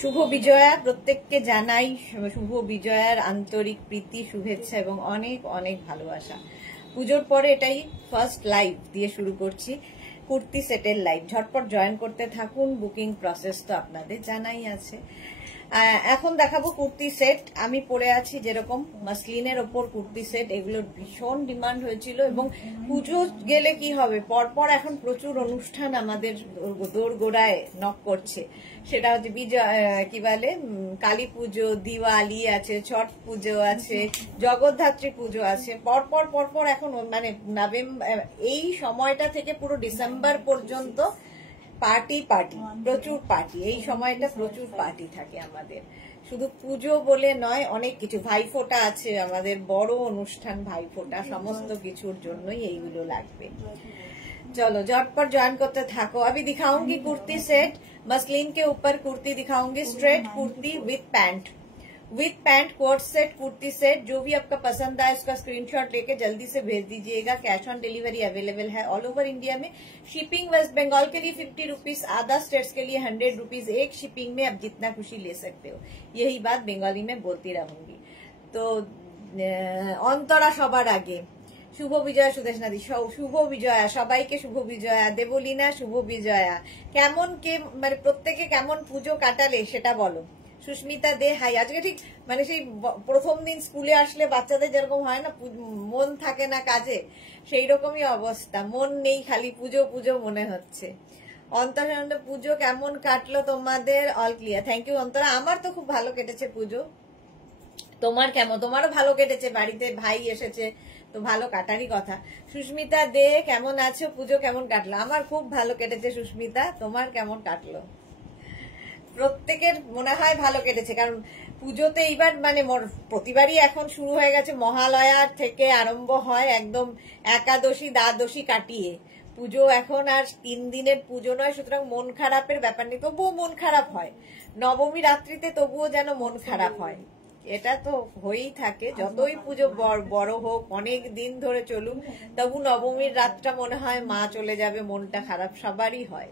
শুভ বিজয়া প্রত্যেককে জানাই শুভ বিজয়ার আন্তরিক প্রীতি শুভেচ্ছা এবং অনেক অনেক ভালোবাসা। পুজোর পরে এটাই ফার্স্ট লাইভ দিয়ে শুরু করছি, কুর্তি সেটের লাইভ। ঝটপট জয়েন করতে থাকুন, বুকিং প্রসেস তো আপনাদের জানাই আছে। এখন দেখাবো কুর্তি সেট। আমি পরে আছি যেরকম মাসলিনের ওপর কুর্তি সেট, এগুলোর ভীষণ ডিমান্ড হয়েছিল এবং পুজো গেলে কি হবে, পরপর এখন প্রচুর অনুষ্ঠান আমাদের দোরগোড়ায় নক করছে। সেটা হচ্ছে কি বলে কালী পুজো, দিওয়ালি আছে, ছট পুজো আছে, জগদ্ধাত্রী পুজো আছে, পরপর পরপর এখন মানে নভেম্বর এই সময়টা থেকে পুরো ডিসেম্বর পর্যন্ত পার্টি পার্টি, প্রচুর পার্টি। এই সময়টা প্রচুর পার্টি থাকে আমাদের, শুধু পুজো বলে নয়, অনেক কিছু। ভাইফোঁটা আছে আমাদের, বড় অনুষ্ঠান ভাইফোঁটা, সমস্ত কিছুর জন্যই এইগুলো লাগবে। चलो झटपट ज्वाइन करते थाको। अभी दिखाऊंगी कुर्ती सेट, मसलिन के ऊपर कुर्ती दिखाऊंगी, straight kurti with pant coat set kurti set. जो भी आपका पसंद आए उसका स्क्रीनशॉट लेके जल्दी से भेज दीजिएगा। कैश ऑन डिलीवरी अवेलेबल है ऑल ओवर इंडिया में। शिपिंग वेस्ट बंगाल के लिए 50 रुपीज, अदर स्टेट्स के लिए 100 रुपीज। एक शिपिंग में आप जितना खुशी ले सकते हो। यही बात बंगाली में बोलती रहूंगी। तो अंतरा सबार आगे শুভ বিজয়া, সুদেশনাদি শুভ বিজয়া, সবাইকে শুভ বিজয়া। দেবলীনা শুভ বিজয়া। কেমন কে মানে প্রত্যেকে কেমন পুজো কাটালে সেটা বলো। সুস্মিতা দে হাই। আজকে ঠিক মানে সেই প্রথম দিন স্কুলে আসলে বাচ্চাদের যেরকম হয় না, মন থাকে না কাজে, সেই রকমই অবস্থা, মন নেই, খালি পুজো পুজো মনে হচ্ছে। অন্তরা পুজো কেমন কাটলো তোমাদের? All clear, thank you Antara. আমার তো খুব ভালো কেটেছে পুজো। তোমার কেমন? তোমারও ভালো কেটেছে, বাড়িতে ভাই এসেছে তো ভালো কাটারই কথা। সুস্মিতা দে কেমন আছো? পুজো কেমন কাটলো? আমার খুব ভালো কেটেছে সুস্মিতা, তোমার কেমন কাটলো? প্রত্যেকের মনে হয় ভালো কেটেছে, কারণ পুজোতে এইবার মানে প্রতিবারই এখন শুরু হয়ে গেছে, মহালয়া থেকে আরম্ভ হয় একদম একাদশী দ্বাদশী কাটিয়ে পুজো। এখন আর 3 দিনের পুজো নয়, সুতরাং মন খারাপের ব্যাপার নেই। তবুও মন খারাপ হয়, নবমী রাত্রিতে তবুও যেন মন খারাপ হয়। এটা তো হয়েই থাকে, যতই পুজো বড় হোক, অনেক দিন ধরে চলুক, তবু নবমীর রাতটা মনে হয় মা চলে যাবে, মনটা খারাপ সবারই হয়।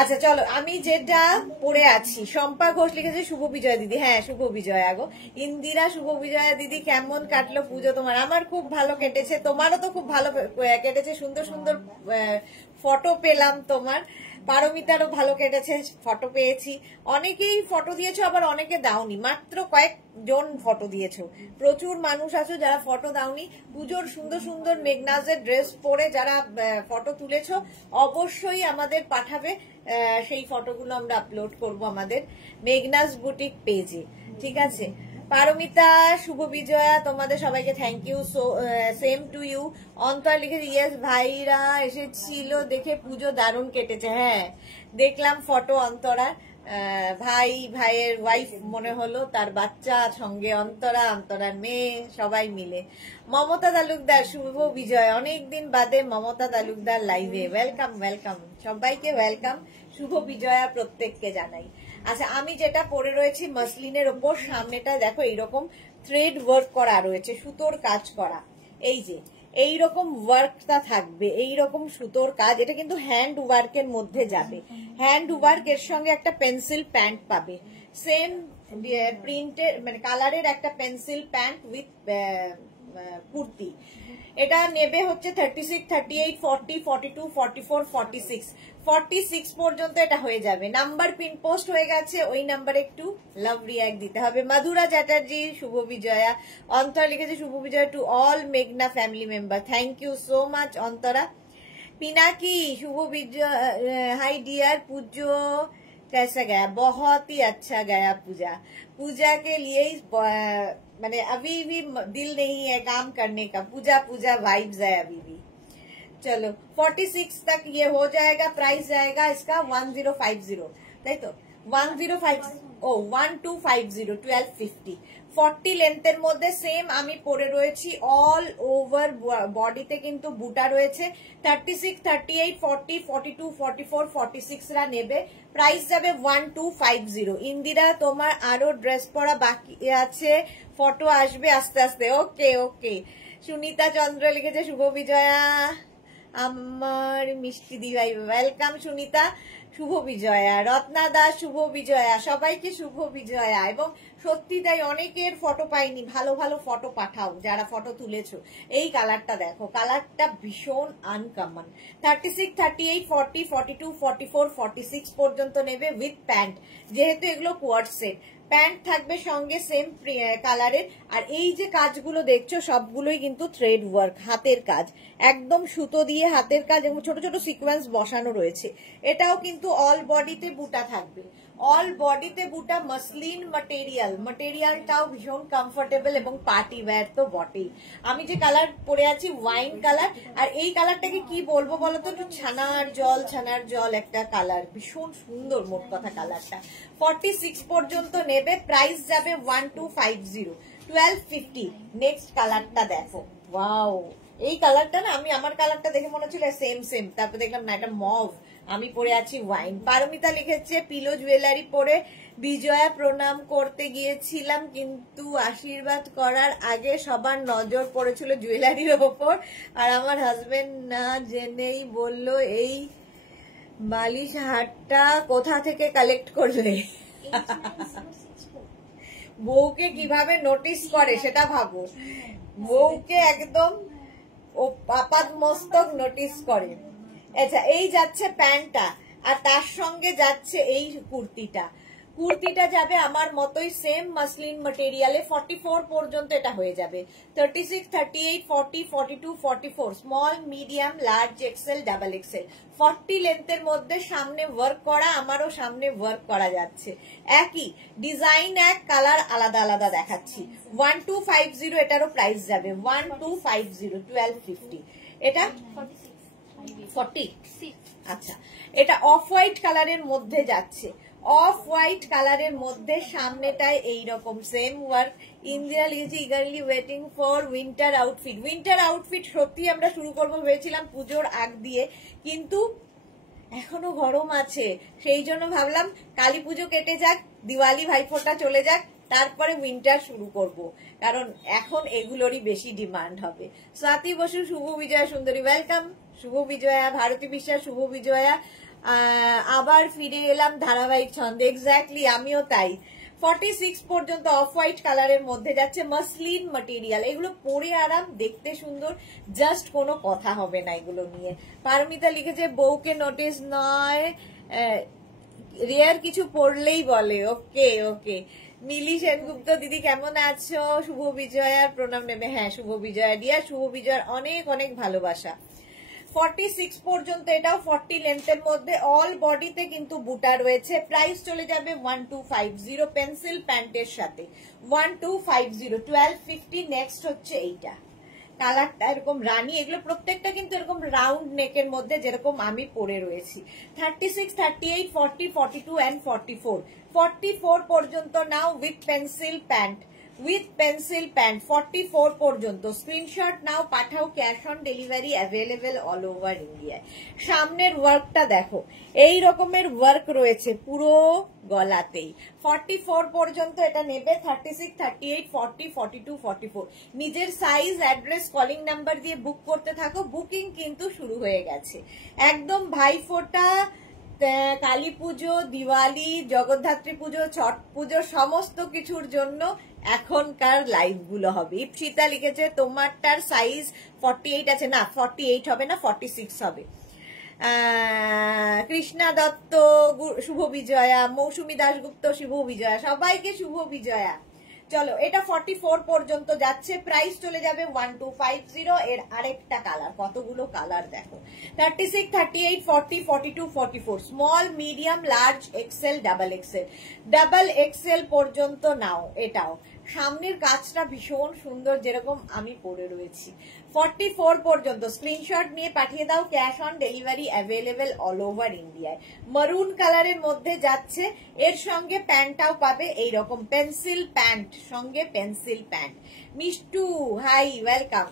আচ্ছা চলো, আমি যেটা পড়ে আছি, শম্পা ঘোষ লিখেছে শুভ বিজয়া দিদি। হ্যাঁ শুভ বিজয়া গো। ইন্দিরা শুভ বিজয়া দিদি, কেমন কাটলো পুজো তোমার? আমার খুব ভালো কেটেছে, তোমারও তো খুব ভালো কেটেছে, সুন্দর সুন্দর ফটো পেলাম তোমার। পারমিতারও ভালো কেটেছে, ফটো পেয়েছি। অনেকেই ফটো দিয়েছো, আবার অনেকে দাওনি, মাত্র কয়েকজন ফটো দিয়েছো। প্রচুর মানুষ আছো যারা ফটো দাওনি। পুজোর সুন্দর সুন্দর মেঘনাজের ড্রেস পরে যারা ফটো তুলেছো অবশ্যই আমাদের পাঠাবে, সেই ফটোগুলো আমরা আপলোড করব আমাদের মেঘনাজ বুটিক পেজে, ঠিক আছে? পারমিতা শুভ বিজয়া, তোমাদের সবাইকে thank you, same to you. Antar লিখেছে ইয়েস ভাইরা এসেছিল, দেখে পুজো দারুণ কেটেছে। হ্যাঁ দেখলাম ফটো অন্তরা, ভাইয়ের ওয়াইফ মনে হলো, তার বাচ্চা সঙ্গে অন্তরার মেয়ে, সবাই মিলে। মমতা তালুকদার শুভ বিজয়, অনেকদিন বাদে মমতা তালুকদার লাইভে। ওয়েলকাম ওয়েলকাম, সবাইকে ওয়েলকাম, শুভ বিজয়া প্রত্যেককে জানাই। আচ্ছা আমি যেটা পরে রয়েছি মাসলিনের ওপর, সামনেটা দেখো এইরকম থ্রেড ওয়ার্ক করা রয়েছে, সুতোর কাজ করা। এই যে এইরকম ওয়ার্কটা থাকবে, এইরকম সুতোর কাজ। এটা কিন্তু হ্যান্ড ওয়ার্কের মধ্যে যাবে। হ্যান্ড ওয়ার্ক এর সঙ্গে একটা পেন্সিল প্যান্ট পাবে, সেম প্রিন্টের মানে কালারের একটা পেন্সিল প্যান্ট উইথ কুর্তি। এটা নেবে হচ্ছে 36, 38, 40, 42, 44, 46, 46 পর্যন্ত এটা হয়ে যাবে। নাম্বার পিন পোস্ট হয়ে গেছে, ওই নাম্বারে একটু লাভ রিয়াক্ট দিতে হবে। মধুরা চ্যাটার্জি শুভ বিজয়া। অন্তরা লিখেছে শুভ বিজয়া টু অল মেঘনা family member, thank you so much Antara. Pinaki शुभ विजय, हाय डियर, पूजो कैसा गया? बहुत ही अच्छा गया पूजा के लिए मैंने अभी भी दिल नहीं है काम करने का, पूजा वाइब्स है अभी भी। चलो 46 तक ये हो जाएगा, प्राइस जाएगा इसका 1050, তাই তো 1250, 1250। 40 লেন্থের মধ্যে সেম আমি পরে রয়েছি, অল ওভার বডিতে কিন্তু বুটা রয়েছে। 36, 38, 40, 42, 44, 46 রা নেবে, প্রাইস যাবে 1250। ইন্দিরা তোমার আরো ড্রেস পরা বাকি আছে, ফটো আসবে আস্তে আস্তে। ওকে ওকে। সুনিতা চন্দ্র লিখেছে শুভ বিজয়া আমার মিষ্টি দিভাই, ওয়েলকাম সুনিতা। শুভ বিজয়া, রত্না দাস শুভ বিজয়া, সবাইকে শুভ বিজয়া। এবং সত্যি তাই অনেকের ফটো পাইনি, ভালো ভালো ফটো পাঠাও যারা ফটো তুলেছো। এই কালারটা দেখো, কালারটা ভীষণ আনকমন। 36, 38, 40, 42, 44, 46 পর্যন্ত নেবে উইথ প্যান্ট, যেহেতু এগুলো কোয়ার্ড সেট। প্যান্ট থাকবে সঙ্গে সেম কালারের। আর এই যে কাজগুলো দেখছো সবগুলোই কিন্তু থ্রেড ওয়ার্ক, হাতের কাজ, একদম সুতো দিয়ে হাতের কাজ এবং ছোট ছোট সিকোয়েন্স বসানো রয়েছে। এটাও কিন্তু অল বডিতে বুটা থাকবে, অল বডিতে বুটা, মাসলিন ম্যাটেরিয়ালটাও ভীষণ কমফোর্টেবল এবং পার্টি ওয়্যার তো বটেই। আমি যে কালার পরে আছি ওয়াইন কালার, আর এই কালারটাকে কি বলবো বলতো, একটু ছানার জল একটা কালার, ভীষণ সুন্দর মোট কথা কালারটা। 46 পর্যন্ত নেবে, প্রাইস যাবে 1250, 1250। নেক্সট কালারটা দেখো, ওয়াও, এই কালারটা না, আমি আমার কালারটা দেখে মনে হচ্ছিল সেম, তারপর দেখলাম না, এটা মভ। আমি পরে আছি ওয়াইন। পারমিতা লিখেছে পিলো জুয়েলারি পরে বিজয়া প্রণাম করতে গিয়েছিলাম, কিন্তু আশীর্বাদ করার আগে সবার নজর পড়েছিল জুয়েলারির ওপর, আর আমার হাজবেন্ড না জেনেই বলল এই বালিশ হাটটা কোথা থেকে কালেক্ট করলে। বউকে কিভাবে নোটিস করে সেটা ভাবো, বউকে একদম ও আপাত মস্তক নোটিস করে। আচ্ছা, এই যাচ্ছে প্যান্টটা, আর তার সঙ্গে যাচ্ছে এই কুর্তিটা যাবে আমার মতোই সেম মাসলিন ম্যাটেরিয়ালে। 44 পর্যন্ত এটা হয়ে যাবে। 36, 38, 40, 42, 44, small, medium, large, XL, double XL. 40 লেন্থের মধ্যে সামনে ওয়ার্ক করা, আমারও সামনে ওয়ার্ক করা যাচ্ছে। একই ডিজাইন, এক কালার আলাদা আলাদা দেখাচ্ছি। 1250 এটারও প্রাইস যাবে, 1250, 1250। এটা 40, আচ্ছা। এটা অফ হোয়াইট কালারের মধ্যে যাচ্ছে, অফ হোয়াইট কালারের মধ্যে সামনেটায় এইরকম সেম ওয়ার্ক। ইন্দিরা লিখেছে eagerly waiting for winter outfit. সত্যি আমরা শুরু করবো ভেবেছিলাম পুজোর আগ দিয়ে, কিন্তু এখনো গরম আছে, সেই জন্য ভাবলাম কালী পুজো কেটে যাক, দিওয়ালি ভাইফোঁটা চলে যাক, তারপরে উইন্টার শুরু করব, কারণ এখন এগুলোরই বেশি ডিমান্ড হবে। স্বাতি বসু শুভ বিজয়া সুন্দরী, ওয়েলকাম। শুভ বিজয়া। ভারতী বিশ্বাস শুভ বিজয়া। আবার ফিরে এলাম ধারাবাহিক ছন্দে, এক্স্যাক্টলি আমিও তাই। 46 পর্যন্ত অফ হোয়াইট কালারের মধ্যে যাচ্ছে, মাসলিন ম্যাটেরিয়াল, এগুলো পরে আরাম, দেখতে সুন্দর, জাস্ট কোনো কথা হবে না এগুলো নিয়ে। পারমিতা লিখেছে বউকে নোটিস নয়, রেয়ার কিছু পড়লেই বলে। ওকে। মিলি সেনগুপ্ত দিদি কেমন আছো? শুভ বিজয়ার প্রণাম নেবে। হ্যাঁ, শুভ বিজয়া ডিয়া, শুভ বিজয়ার অনেক অনেক ভালোবাসা। 46 পর্যন্ত, এটাও 40 লেন্থের মধ্যে, অল বডিতে কিন্তু বুটা রয়েছে। প্রাইস চলে যাবে 1250 পেন্সিল প্যান্টের সাথে, 1250, 1250। নেক্সট হচ্ছে এইটা, কালারটা এরকম রানী, এগুলো প্রত্যেকটা কিন্তু এরকম রাউন্ড নেকের মধ্যে যেরকম আমি পরে রয়েছি। 36, 38, 40, 42 and 44, 44 পর্যন্ত নাও উইথ পেন্সিল প্যান্ট, 44 পর্যন্ত। স্ক্রিনশট নাও, পাঠাও, cash on delivery available all over ইন্ডিয়ায়। সামনের ওয়ার্কটা দেখো, এই রকমের ওয়ার্ক রয়েছে পুরো গলাতেই। 44 পর্যন্ত এটা নেবে। 36, 38, 40, 42, 44। নিজের সাইজ, অ্যাড্রেস, কলিং নাম্বার দিয়ে বুক করতে থাকো, বুকিং কিন্তু শুরু হয়ে গেছে। একদম ভাইফোঁটা, কালী পুজো, দিওয়ালি, জগদ্ধাত্রী পুজো, ছট পুজো, সমস্ত কিছুর জন্য এখনকার লাইভ গুলো হবে। ইপসিতা লিখেছে তোমারটার সাইজ 48 আছে, না 48 হবে না, 46 হবে। কৃষ্ণা দত্ত শুভ বিজয়া, মৌসুমী দাশগুপ্ত শুভ বিজয়া, সবাইকে শুভ বিজয়া। চলো, এটা 44 পর্যন্ত যাচ্ছে, প্রাইস চলে যাবে 1250। এর আরেকটা কালার, কতগুলো কালার দেখো। 36, 38, 40, 42, 44, small, medium, large, XL, double XL পর্যন্ত নাও। এটাও সামনের কাজটা ভীষণ সুন্দর, যেরকম আমি পরে রয়েছি। 44 পর্যন্ত স্ক্রিনশট নিয়ে পাঠিয়ে দাও, cash on delivery available all over ইন্ডিয়ায়। মারুন কালারের মধ্যে যাচ্ছে, এর সঙ্গে প্যান্টটাও পাবে এইরকম পেন্সিল প্যান্ট, সঙ্গে pencil pant. Mishtu hi, welcome.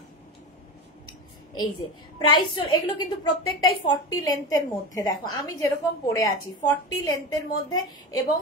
এই যে প্রাইস, এগুলো কিন্তু প্রত্যেকটাই 40 লেন্থের মধ্যে। দেখো আমি যেরকম পরে আছি 40 লেন্থের মধ্যে, এবং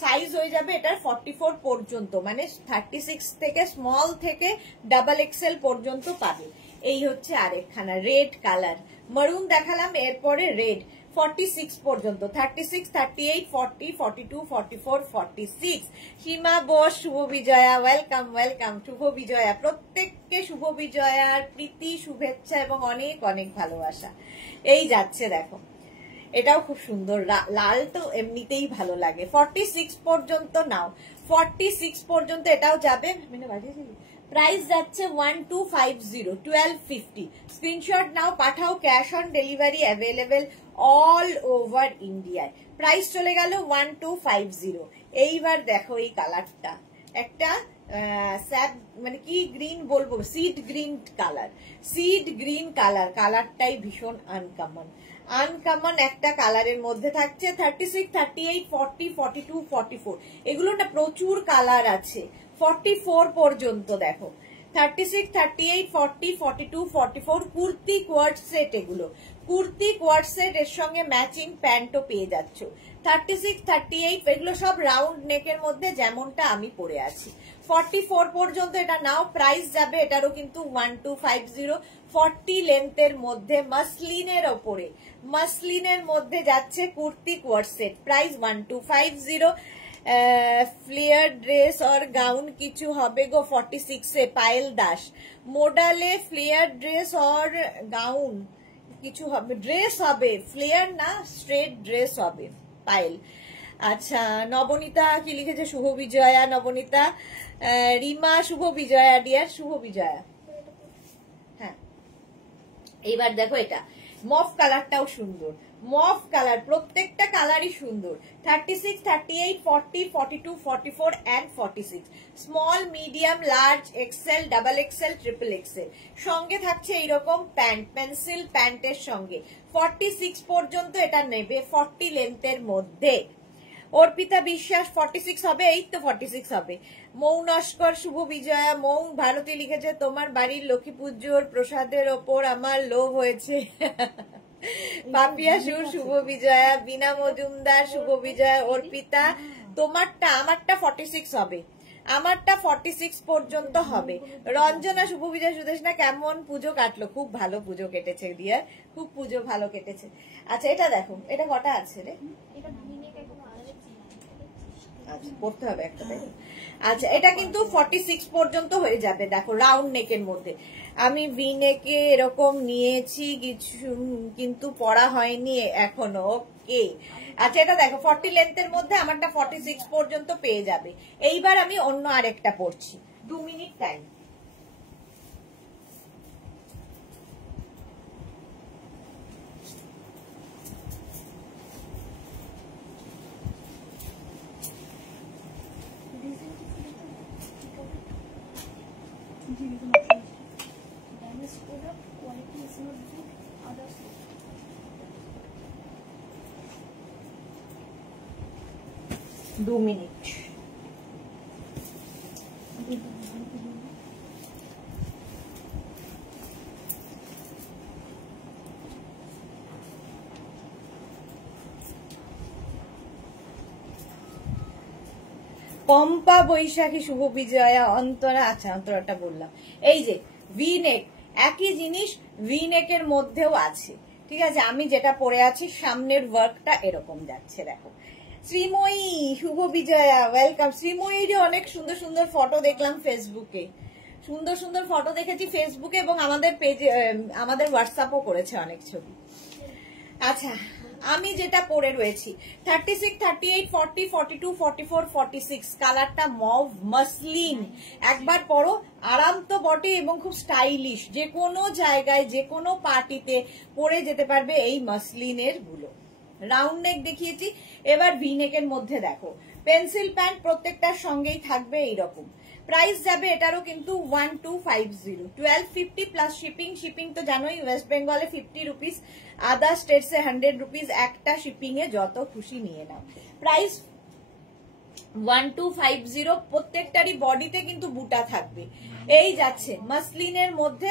সাইজ হয়ে যাবে এটার 44 পর্যন্ত, মানে 36 থেকে স্মল থেকে ডাবল এক্সেল পর্যন্ত পাবে। এই হচ্ছে আরেকখানা রেড কালার, মারুন দেখালাম, এরপরে রেড। 46 পর্যন্ত, 36, 38, 40, 42, 44, 46। সীমা বোস, শুভ বিজয়া, ওয়েলকাম ওয়েলকাম। শুভ বিজয়া, প্রত্যেককে শুভ বিজয়ার প্রীতি, শুভেচ্ছা এবং অনেক অনেক ভালোবাসা। এই যাচ্ছে দেখো, এটাও খুব সুন্দর, লাল তো এমনিতেই ভালো লাগে। 46 পর্যন্ত নাও, 46 পর্যন্ত এটাও যাবে। প্রাইস যাচ্ছে 1250, 1250। স্ক্রিনশট নাও, পাঠাও, cash on delivery available all over ইন্ডিয়ায়। প্রাইস চলে গেল 1250। এইবার দেখো এই কালারটা, একটা স্যাপ মানে কি গ্রিন বলবো, seed green colour, seed green colour. কালারটাই ভীষণ আনকমন, আনকমন একটা কালারের মধ্যে থাকছে। 36, 38, 40, 42, 44 এগুলো না প্রচুর কালার আছে। 44 পর্যন্ত দেখো, 36, 38, 40, 42, 44 কুর্তি কোয়ার্ড সেট। এগুলো কুর্তি কোয়ার্ড সেট, এর সঙ্গে ম্যাচিং প্যান্টও পেয়ে যাচ্ছ। 36, 38 এগুলো সব রাউন্ড নেকের মধ্যে, যেমনটা আমি পরে আছি। 44 পর্যন্ত এটা নাও, প্রাইস যাবে এটারও কিন্তু 1250। 40 লেন্থের মধ্যে মাসলিনের ওপরে, মাসলিনের মধ্যে যাচ্ছে kurti co-ord set, price 1250। Flare dress और গাউন কিছু হবে গো 46 এ। পায়েল দাস, মোডালে ফ্লেয়ার ড্রেস और গাউন কিছু হবে, ড্রেস হবে, ফ্লেয়ার না স্ট্রেট ড্রেস হবে। পায়েল, আচ্ছা। নবনীতা কি লিখেছে, শুভ বিজয়া নবনীতা। রিমা, শুভ বিজয়া ডিয়ার, শুভ বিজয়া। হ্যাঁ, এইবার দেখো এটা মফ কালারটাও সুন্দর, মফ কালার, প্রত্যেকটা কালারই সুন্দর। 36, 38, 40, 42, 44 and 46। Small, medium, large, XL, double XL, triple XL. সঙ্গে থাকছে এইরকম প্যান্ট, পেন্সিল প্যান্টের সঙ্গে। 46 পর্যন্ত এটা নেবে, 40 লেন্থের মধ্যে। অর্পিতা বিশ্বাস, 46 হবে, এই তো 46 হবে। মৌ নস্কর, শুভ বিজয়া। মৌ ভারতী লিখেছে, তোমার বাড়ির লক্ষ্মী পুজোর প্রসাদের ওপর আমার লোভ হয়েছে। পাপিয়া সুর, শুভ বিজয়া। বিনা মজুমদার, শুভ বিজয়া। অর্পিতা, তোমারটা, আমারটা 46 হবে, আমারটা 46 পর্যন্ত হবে। রঞ্জনা, শুভ বিজয়। সুদেশনা, কেমন পুজো কাটলো? খুব ভালো পুজো কেটেছে ডিয়ার, খুব পুজো ভালো কেটেছে। আচ্ছা এটা দেখো, এটা কটা আছে রে? আচ্ছা পড়তে হবে একটা, তাই। আচ্ছা এটা কিন্তু 46 পর্যন্ত হয়ে যাবে। দেখো রাউন্ড নেকের মধ্যে, আমি ভি নেকে এরকম নিয়েছি কিছু, কিন্তু পরা হয়নি এখনো। ওকে, আচ্ছা এটা দেখো 40 লেন্থের মধ্যে, আমারটা 46 পর্যন্ত পেয়ে যাবে। এইবার আমি অন্য আরেকটা পড়ছি, 2 মিনিট টাইম। दो मिनट। পম্পা বৈশাখী, শুভ বিজয়া। অন্তরা, আচ্ছা অন্তরাটা বললাম। এই যে ভি নেক, একই জিনিস ভি নেকের মধ্যেও আছে, ঠিক আছে। আমি যেটা পরে আছি সামনের ওয়ার্কটা এরকম যাচ্ছে, দেখো। শ্রীময়ী, শুভ বিজয়া, ওয়েলকাম। শ্রীময়ীর অনেক সুন্দর সুন্দর ফটো দেখলাম ফেসবুকে, সুন্দর সুন্দর ফটো দেখেছি ফেসবুকে, এবং আমাদের পেজে, আমাদের হোয়াটসঅ্যাপও করেছে অনেক ছবি। আচ্ছা আমি যেটা পরে রয়েছি 36, 38, 40, 42, 44, 46 কালারটা মভ মসলিন। একবার পরো, আরাম তো বটে এবং খুব স্টাইলিশ, যে কোনো জায়গায় যে কোনো পার্টিতে পরে যেতে পারবে এই মসলিনের গুলো। রাউন্ড নেক দেখিয়েছি, এবার ভি নেকের মধ্যে দেখো পেন্সিল প্যান্ট, প্রত্যেকটার সঙ্গেই থাকবে এইরকম। প্রাইস যাবে এটারও কিন্তু 1250, 1250 প্লাস শিপিং। শিপিং তো জানোই, ওয়েস্ট বেঙ্গলে 50 রুপিস, আদার স্টেটসে 100 রুপিস। একটা শিপিং এ যত খুশি নিয়ে নাও। প্রাইস 1250। প্রত্যেকটারই বডিতে কিন্তু বুটা থাকবে। এই যাচ্ছে মাসলিনের মধ্যে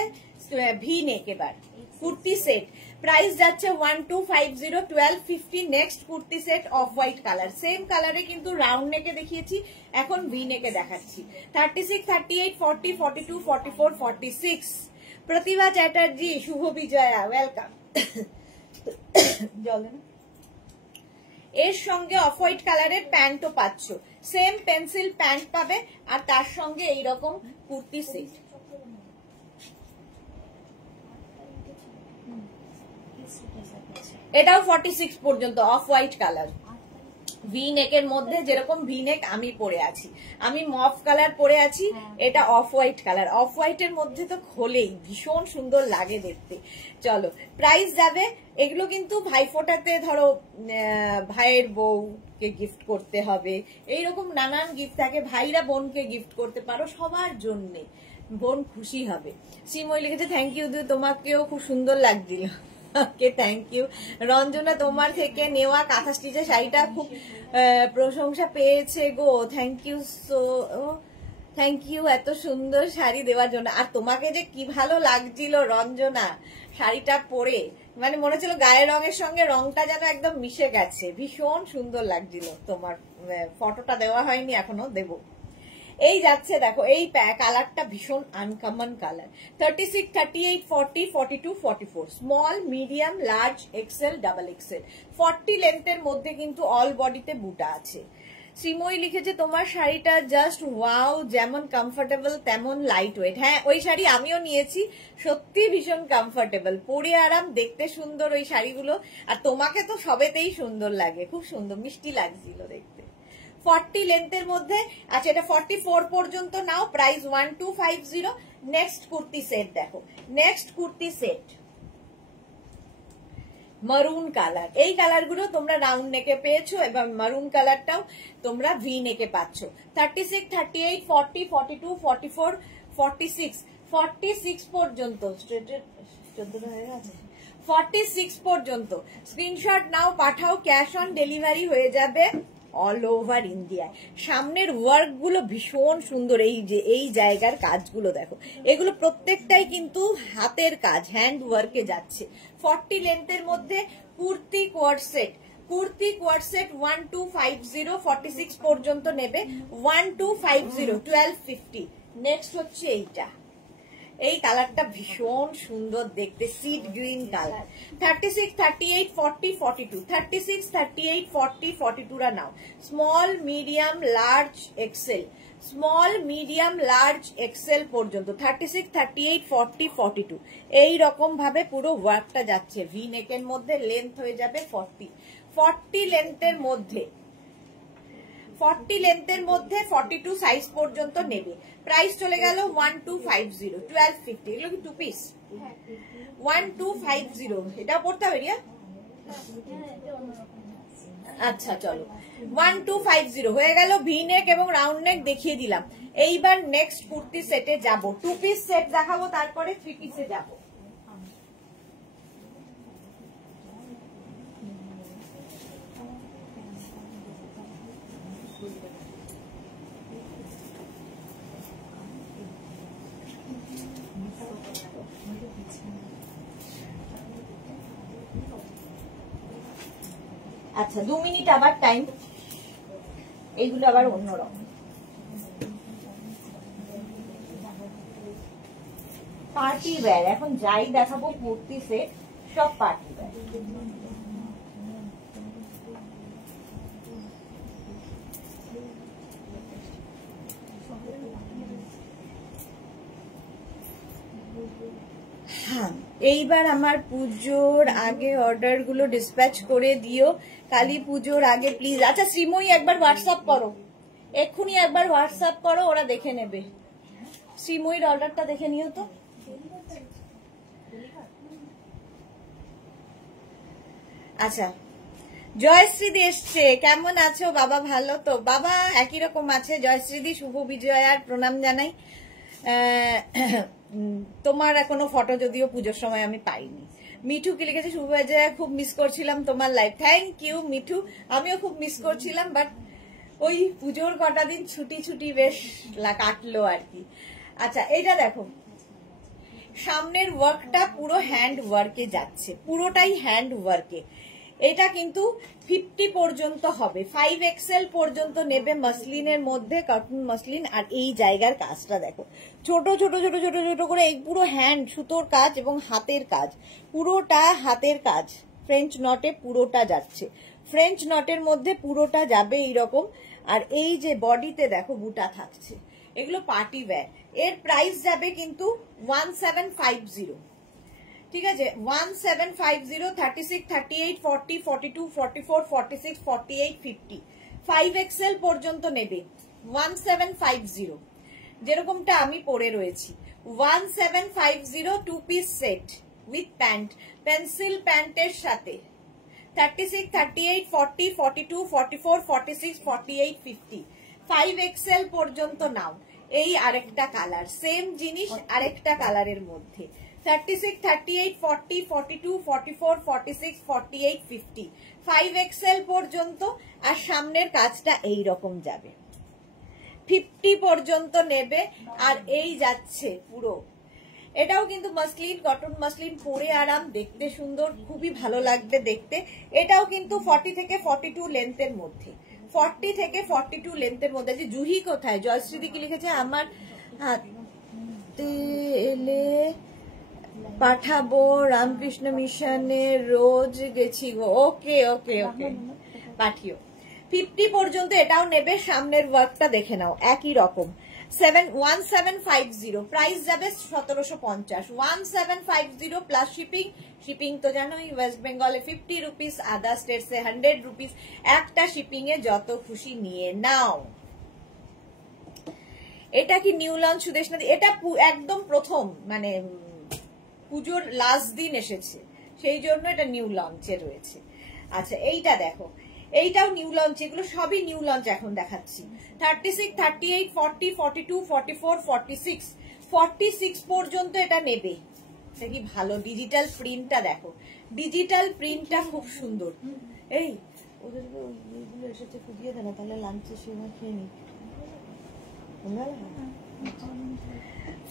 ভি নেক, এবার কুর্তি সেট। প্রাইস যাচ্ছে 1250, 1250। Next kurti set off white colour, same কালারে কিন্তু রাউন্ড নেকে দেখিয়েছি, এখন ভি নেকে দেখাচ্ছি। 36, 38, 40, 42, 44, 46। প্রতিভা চ্যাটার্জি, শুভ বিজয়া, ওয়েলকাম। জল দেনা। এর সঙ্গে অফ হোয়াইট কালারের প্যান্টও পাচ্ছ, সেম পেন্সিল প্যান্ট পাবে আর তার সঙ্গে এইরকম কুর্তি সেট। এটাও 46 পর্যন্ত, অফ হোয়াইট কালার, ভি নেকের মধ্যে, যেরকম ভি নেক আমি পরে আছি, আমি মফ কালার পরে আছি, এটা অফ হোয়াইট কালার। অফ হোয়াইটের মধ্যে তো খোলেই ভীষণ সুন্দর লাগে দেখতে। চলো প্রাইস যাবে, এগুলো কিন্তু ভাইফোঁটাতে ধরো ভাইয়ের বউকে গিফট করতে হবে, এইরকম নানান গিফট থাকে, ভাইরা বোনকে গিফট করতে পারো, সবার জন্যে, বোন খুশি হবে। শ্রীময়ী লিখেছে থ্যাংক ইউ দিদি, তোমাকেও খুব সুন্দর লাগছিল। Okay thank you. রঞ্জনা তোমার থেকে নেওয়া কাঁথা স্টিচের শাড়িটা খুব প্রশংসা পেয়েছে গো, thank you so, thank you এত সুন্দর শাড়ি দেওয়ার জন্য। আর তোমাকে যে কি ভালো লাগছিল রঞ্জনা শাড়িটা পরে, মানে মনে হচ্ছিল গায়ের রঙের সঙ্গে রংটা যেন একদম মিশে গেছে, ভীষণ সুন্দর লাগছিল। তোমার ফটোটা দেওয়া হয়নি এখনো, দেবো। এই যাচ্ছে দেখো, এই কালারটা ভীষণ uncommon colour. 36, 38, 40, 42, 44, small, medium, large, XL, double XL, 40 লেন্থের মধ্যে কিন্তু অল বডিতে বুটা আছে। শ্রীময়ী লিখেছে তোমার শাড়িটা জাস্ট ওয়াও, যেমন কমফোর্টেবল তেমন লাইট ওয়েট। হ্যাঁ ওই শাড়ি আমিও নিয়েছি, সত্যি ভীষণ কমফোর্টেবল, পরে আরাম, দেখতে সুন্দর ওই শাড়িগুলো। আর তোমাকে তো সবেতেই সুন্দর লাগে, খুব সুন্দর মিষ্টি লাগছিল দেখতে। 40 লেন্থের মধ্যে, আচ্ছা এটা 44 পর্যন্ত নাও, প্রাইস 1250। নেক্সট কুর্তি সেট দেখো, নেক্সট কুর্তি সেট মারুন কালার। এই কালারগুলো তোমরা রাউন্ড নেকে পেয়েছো এবং মারুন কালারটাও তোমরা ভি নেকে পাচ্ছ। 36, 38, 40, 42, 44, 46, 46 পর্যন্ত, 46 পর্যন্ত স্ক্রিনশট নাও, পাঠাও, ক্যাশ অন ডেলিভারি হয়ে যাবে অল ওভার ইন্ডিয়া। সামনের ওয়ার্ক গুলো ভীষণ সুন্দর, এই যে এই জায়গার কাজগুলো দেখো, এগুলো প্রত্যেকটাই কিন্তু হাতের কাজ, হ্যান্ড ওয়ার্কে যাচ্ছে। 40 লেন্থের মধ্যে kurti co-ord set, kurti co-ord set 1250, 46 পর্যন্ত নেবে 1250, 1250। নেক্সট হচ্ছে এইটা, এই কালারটা ভীষণ সুন্দর দেখতে, সিড গ্রিন কালার। 36, 38, 40, 42, 36, 38, 40, 42 রা নাও। Small, medium, large, XL, small, medium, large, XL পর্যন্ত 36, 38, 40, 42 এই রকম ভাবে পুরো ওয়ার্কটা যাচ্ছে। ভি নেকের মধ্যে লেন্থ হয়ে যাবে 40 লেন্থের মধ্যে, 40 লেন্থের মধ্যে 42 সাইজ পর্যন্ত নেবে। প্রাইস চলে গেল 1250, 1250। এগুলো কি টু পিস? 1250, এটা পড়তে হবে রিয়া। আচ্ছা চলো 1250 হয়ে গেল। ভি নেক এবং রাউন্ড নেক দেখিয়ে দিলাম। এইবার নেক্সট কুর্তি সেটে যাব, টু পিস সেট দেখাবো, তারপরে থ্রি পিসে যাবো। আচ্ছা 2 মিনিট আবার টাইম, এইগুলো আবার অন্যরকম। পার্টি ওয়্যার, এখন যাই দেখাবো কুর্তি সেট সব পার্টি ওয়্যার। হ্যাঁ এইবার আমার পুজোর আগে অর্ডার গুলো ডিসপ্যাচ করে দিও, কালী পুজোর আগে প্লিজ। আচ্ছা শ্রীময়ী একবার হোয়াটসঅ্যাপ করো, এক্ষুনি একবার হোয়াটসঅ্যাপ করো, ওরা দেখে নেবে। শ্রীময়ীর অর্ডারটা দেখে নিও তো। আচ্ছা জয়শ্রীদি এসছে, কেমন আছো বাবা? ভালো তো বাবা, একই রকম আছে। জয়শ্রীদি শুভ বিজয়ার প্রণাম জানাই। তোমার এখনো ফটো যদিও পুজোর সময় আমি পাইনি। মিঠু কি লিখেছে, শুভ বিজয়া খুব মিস করছিলাম তোমার লাইভ। থ্যাংক ইউ মিঠু, আমিও খুব মিস করছিলাম, বাট ওই পুজোর কটা দিন ছুটি বেশ কাটলো আর কি। আচ্ছা এটা দেখো, সামনের ওয়ার্কটা পুরো হ্যান্ড ওয়ার্কে যাচ্ছে, পুরোটাই হ্যান্ড ওয়ার্কে। এটা কিন্তু 50 পর্যন্ত হবে, 5XL পর্যন্ত নেবে মসলিনের মধ্যে, কটন মসলিন। আর এই জায়গার কাজটা দেখো, ছোট ছোট ছোট ছোট ছোট করে, এই পুরো হ্যান্ড সুতোর কাজ এবং হাতের কাজ, পুরোটা হাতের কাজ, ফ্রেঞ্চ নটে পুরোটা যাচ্ছে। ফ্রেঞ্চ নটের মধ্যে পুরোটা যাবে এইরকম। আর এই যে বডিতে দেখো বুটা থাকছে, এগুলো পার্টি ওয়্যার। এর প্রাইস যাবে কিন্তু 1750, ঠিক আছে? 1750, 36, 38, 40, 42, 44, 46, 48, 50, 5XL পর্যন্ত নেবে 1750, যেরকমটা আমি পরে রয়েছি। 1750 two piece set with pant, pencil প্যান্টের সাথে। 36, 38, 40, 42, 44, 46, 48, 50, 5XL পর্যন্ত নাও। এই আরেকটা কালার, সেম জিনিস আরেকটা কালারের মধ্যে। 36, 38, 40, 42, 44, 46, 48, 50, 5XL পর্যন্ত। আর সামনের কাজটা এই রকম যাবে, 50 পর্যন্ত নেবে। আর এই যাচ্ছে পুরো, এটাও কিন্তু মাসলিন, কটন মাসলিন, পরে আরাম, দেখতে সুন্দর, খুবই ভালো লাগবে দেখতে। এটাও কিন্তু 40 থেকে 42 লেন্থের মধ্যে, 40 থেকে 42 লেন্থের মধ্যে। যে জুহি কোথায়? জয়শ্রী কি লিখেছে? আমার হাতে এলে পাঠাবো, রামকৃষ্ণ মিশনে রোজ গেছি গো। ওকে ওকে ওকে, পাঠিও। 50 পর্যন্ত এটাও নেবে। সামনের ওয়ার্কটা দেখে নাও, একই রকম। 1750, প্রাইস যাবে 1750। 1750 প্লাস শিপিং। শিপিং তো জানোই, ওয়েস্ট বেঙ্গলে 50 রুপিস, আদার স্টেটসে 100 রুপিস। একটা শিপিং এ যত খুশি নিয়ে নাও। এটা কি নিউ লঞ্চ সুদেশনাদি? এটা একদম প্রথম, মানে পুজোর লাস্ট দিন এসেছে, সেই জন্য এটা নিউ লঞ্চে রয়েছে। আচ্ছা এইটা দেখো, এইটাও নিউ লঞ্চ, এগুলো সবই নিউ লঞ্চ এখন দেখাচ্ছি। 36, 38, 40, 42, 44, 46, 46 পর্যন্ত এটা নেবে। এটা কি ভালো ডিজিটাল প্রিন্টটা দেখো, ডিজিটাল প্রিন্টটা খুব সুন্দর। এই ওদেরকে ওইগুলো এসেছে, খুঁজিয়ে দেয় না, তাহলে লাঞ্চে সময় খেয়ে নি।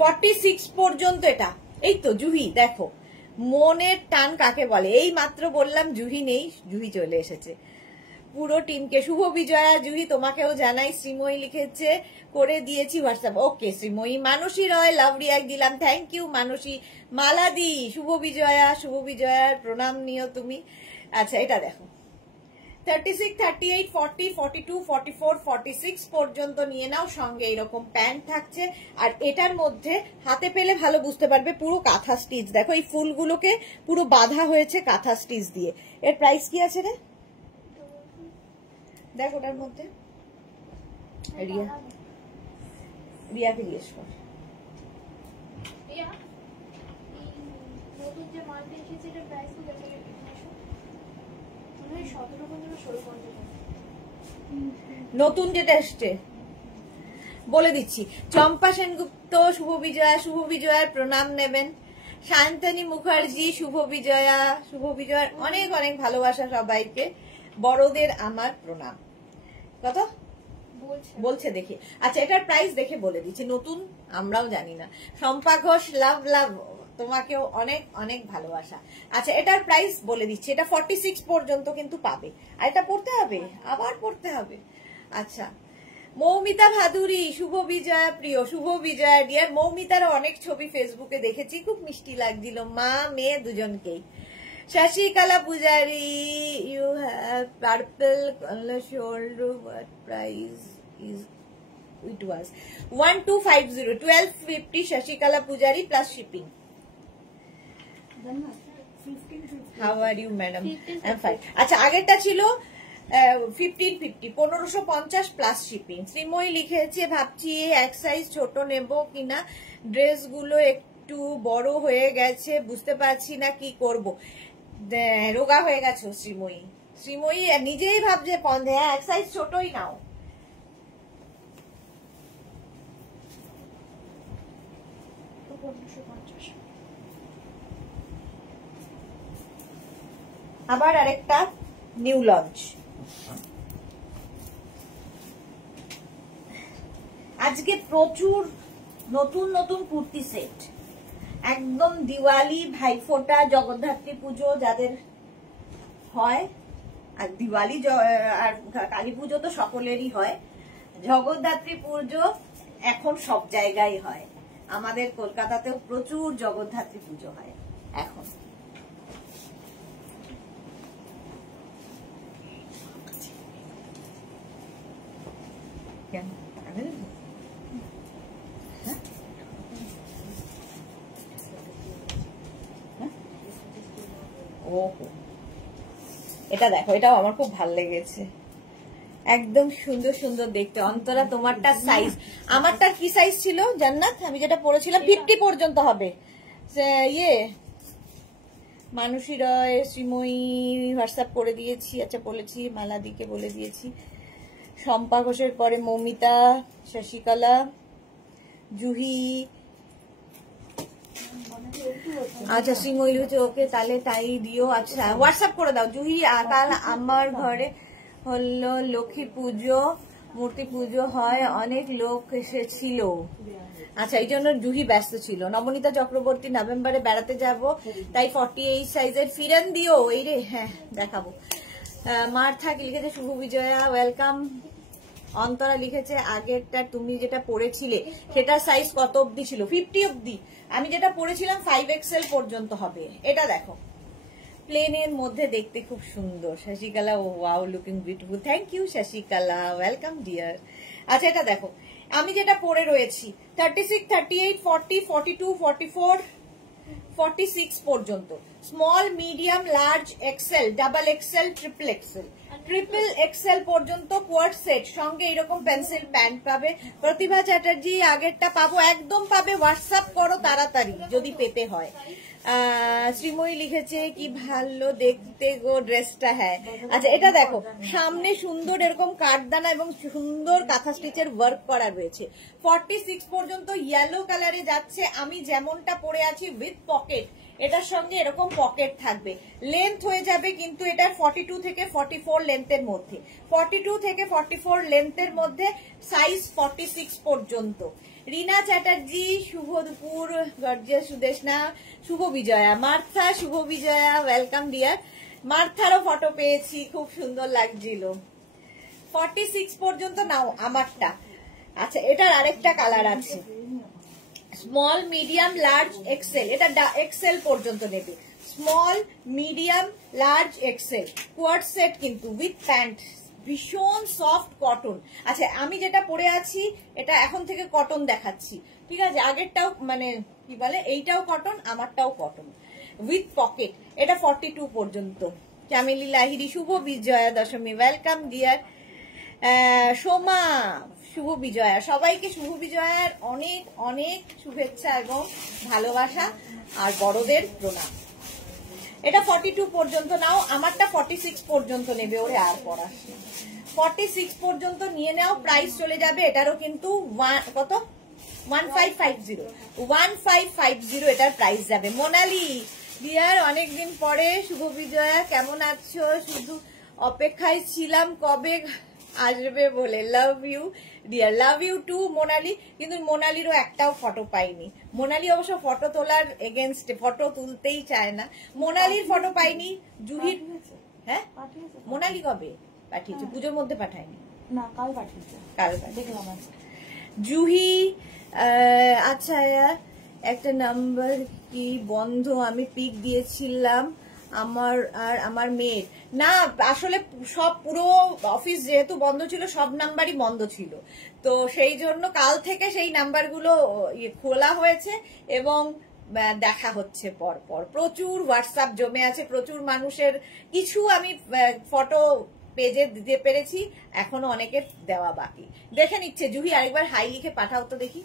46 পর্যন্ত এটা। এই তো জুহি দেখো, মনের টান কাকে বলে। এই মাত্র বললাম জুহি নেই, জুহি চলে এসেছে। পুরো টিমকে শুভ বিজয়া। জুহি তোমাকেও জানাই, শ্রীময়ী লিখেছে করে দিয়েছি হোয়াটসঅ্যাপ। ওকে শ্রীময়ী। মানসী রয় লাভ রিয়াক্ট দিলাম, থ্যাংক ইউ মানসী। মালাদি, শুভ বিজয়া, শুভ বিজয়ার প্রণাম নিও তুমি। আচ্ছা এটা দেখো, 36, 38, 40, 42, 44, 46 পর্যন্ত নিয়ে নাও। সঙ্গে এরকম প্যান্ট থাকছে। আর এটার মধ্যে হাতে পেলে ভালো বুঝতে পারবে, পুরো কাঁথা স্টিচ। দেখো এই ফুলগুলোকে পুরো বাঁধা হয়েছে কাঁথা স্টিচ দিয়ে। এর প্রাইস কি আছে রে? দেখ ওটার মধ্যে, রিয়াকে জিজ্ঞেস কর। নতুন যেটা এসছে বলে দিচ্ছি, চম্পা সেনগুপ্ত শুভ বিজয়া, শুভ বিজয়ার প্রণাম নেবেন। শান্তনী মুখার্জি শুভ বিজয়া, শুভ বিজয়ার অনেক অনেক ভালোবাসা সবাইকে। বড়দের আমার প্রণাম। কত বলছে দেখি। আচ্ছা এটার প্রাইস দেখে বলে দিচ্ছি, নতুন আমরাও জানি না। শম্পা ঘোষ লাভ লাভ, তোমাকেও অনেক অনেক ভালোবাসা। আচ্ছা এটার প্রাইস বলে দিচ্ছি, এটা 46 পর্যন্ত কিন্তু পাবে। আর এটা পড়তে হবে, আবার পড়তে হবে। আচ্ছা মৌমিতা ভাদুরী শুভ বিজয়া প্রিয়, শুভ বিজয়া ডিয়ার। মৌমিতারও অনেক ছবি ফেসবুকে দেখেছি, খুব মিষ্টি লাগছিল, মা মেয়ে দুজনকেই। Shashikala Pujari, you have purple color shoulder. What price is it? Was 1250, 1250 Shashikala Pujari plus shipping. How are you, madam? I'm fine. আচ্ছা আগেরটা ছিল 1550, 1550 প্লাস শিপিং। শ্রীময়ী লিখেছে ভাবছি এক সাইজ ছোট নেব কিনা, ড্রেসগুলো একটু বড় হয়ে গেছে, বুঝতে পারছি না কি করব। রোগা হয়ে গেছো শ্রীময়ী। শ্রীময়ী নিজেই ভাবছে হ্যাঁ এক সাইজ ছোটই নাও। আবার আরেকটা নিউ লঞ্চ। আজকে প্রচুর নতুন নতুন কুর্তি সেট, একদম দিওয়ালি, ভাইফোঁটা, জগদ্ধাত্রী পুজো যাদের হয়, আর দিওয়ালি আর কালী পুজো তো সকলেরই হয়, জগদ্ধাত্রী পুজো এখন সব জায়গায় হয়। আমাদের কলকাতাতেও প্রচুর জগদ্ধাত্রী পুজো হয় এখন। কেন ওহো, এটা দেখো, এটাও আমার খুব ভালো লেগেছে, একদম সুন্দর সুন্দর দেখতে। অন্তরা তোমারটা সাইজ, আমারটা কি সাইজ ছিল জান্নাত? আমি যেটা পরেছিলাম 50 পর্যন্ত হবে। ইয়ে মানুষী রয়, শ্রীময়ী হোয়াটসঅ্যাপ করে দিয়েছি, আচ্ছা বলেছি, মালাদিকে বলে দিয়েছি, শম্পা ঘোষের পরে মৌমিতা, শশিকলা, জুহি, আচ্ছা শ্রীময়ী হচ্ছে, ওকে তাহলে তাই দিও। আচ্ছা হোয়াটসঅ্যাপ করে দাও জুহি। কাল আমার ঘরে হলো লক্ষ্মী পুজো, মূর্তি পুজো হয়, অনেক লোক এসেছিল। আচ্ছা এই জন্য জুহি ব্যস্ত ছিল। নবনীতা চক্রবর্তী, নভেম্বরে বেড়াতে যাব, তাই 48 সাইজের ফিরেন দিও। এই রে, হ্যাঁ দেখাবো। মার্থা লিখেছে শুভ বিজয়া, ওয়েলকাম। অন্তরা লিখেছে আগেরটা তুমি যেটা পরেছিলে সেটার সাইজ কত অবধি ছিল? 50 অবধি। আমি যেটা পরেছিলাম 5XL পর্যন্ত হবে। এটা দেখো, প্লেনের মধ্যে দেখতে খুব সুন্দর। শশিকলা, ও wow, looking beautiful. Thank you Shashikala, welcome dear. আচ্ছা এটা দেখো, আমি যেটা পরে রয়েছি 36, 38, 40, 42, 44, 46 পর্যন্ত, small, medium, large, XL, double XL, triple XL. Triple XL পর্যন্ত কোয়ার্ড সেট, সঙ্গে এরকম পেন্সিল প্যান্ট পাবে। প্রতিভা চ্যাটার্জি, আগেরটা পাবো, একদম পাবে, হোয়াটসঅ্যাপ করো তাড়াতাড়ি যদি পেতে হয়। শ্রীময়ী লিখেছে কি ভালো দেখতে গো ড্রেসটা। হ্যাঁ আচ্ছা এটা দেখো, সামনে সুন্দর এরকম কাঠদানা এবং সুন্দর কাঁথা স্টিচের ওয়ার্ক করা রয়েছে। 46 পর্যন্ত ইয়েলো কালারে যাচ্ছে। আমি যেমনটা পরে আছি উইথ পকেট, এটার সঙ্গে এরকম পকেট থাকবে। লেন্থ হয়ে যাবে কিন্তু এটার 42 থেকে 44 লেন্থের মধ্যে, 42 থেকে 44 লেন্থের মধ্যে, সাইজ 46 পর্যন্ত। রিনা চ্যাটার্জি, শুভ দুপুর। গর্জিয়াস সুদেশনা, শুভ বিজয়া। মার্থা, শুভ বিজয়া, ওয়েলকাম ডিয়ার। মার্থারও ফটো পেয়েছি, খুব সুন্দর লাগছিল। 46 পর্যন্ত নাও আমারটা। আচ্ছা এটার আরেকটা কালার আছে, স্মল, মিডিয়াম, লার্জ, এক্সেল। এটা এক্সেল পর্যন্ত নেবে। Small, medium, large, XL, co-ord set কিন্তু উইথ প্যান্ট, ভীষণ সফট কটন। আচ্ছা আমি যেটা পরে আছি এটা এখন থেকে কটন দেখাচ্ছি, ঠিক আছে? আগেরটাও মানে কি বলে, এইটাও কটন, আমারটাও কটন, উইথ পকেট। এটা 42 পর্যন্ত। চামেলি লাহিরি, শুভ বিজয়া দশমী, ওয়েলকাম ডিয়ার। সোমা, শুভ বিজয়া। সবাইকে শুভ বিজয়ার অনেক অনেক শুভেচ্ছা এবং ভালোবাসা, আর বড়দের প্রণাম। এটা 42 পর্যন্ত নাও, আমারটা 46 পর্যন্ত নেবে। ওরে আর পড়াস, 46 পর্যন্ত নিয়ে নাও। প্রাইস চলে যাবে এটারও কিন্তু কত, 1550, 1550 এটার প্রাইস যাবে। মোনালি ডিয়ার, অনেকদিন পরে শুভ বিজয়া, কেমন আছো? শুধু অপেক্ষায় ছিলাম কবে আসবে বলে। Love you dear, love you too Monali. কিন্তু মোনালিরও একটাও ফটো পাইনি। মোনালি অবশ্য ফটো তোলার এগেনস্টে, ফটো তুলতেই চায় না। মোনালির ফটো পাইনি। জুহির, হ্যাঁ মোনালি কবে পাঠিয়েছে? পুজোর মধ্যে পাঠায়নি না, কাল পাঠিয়েছে, কাল দেখলাম। জুহি, আচ্ছা একটা নাম্বার কি বন্ধ, আমি পিক দিয়েছিলাম আমার আর আমার মেয়ের। না আসলে সব পুরো অফিস যেহেতু বন্ধ ছিল, সব নাম্বারই বন্ধ ছিল, তো সেই জন্য কাল থেকে সেই নাম্বারগুলো খোলা হয়েছে এবং দেখা হচ্ছে পর পর। প্রচুর হোয়াটসঅ্যাপ জমে আছে, প্রচুর মানুষের কিছু আমি ফটো পেজে দিতে পেরেছি, এখনো অনেকের দেওয়া বাকি। দেখে নিচ্ছে জুহি, আরেকবার হাই লিখে পাঠাও তো দেখি।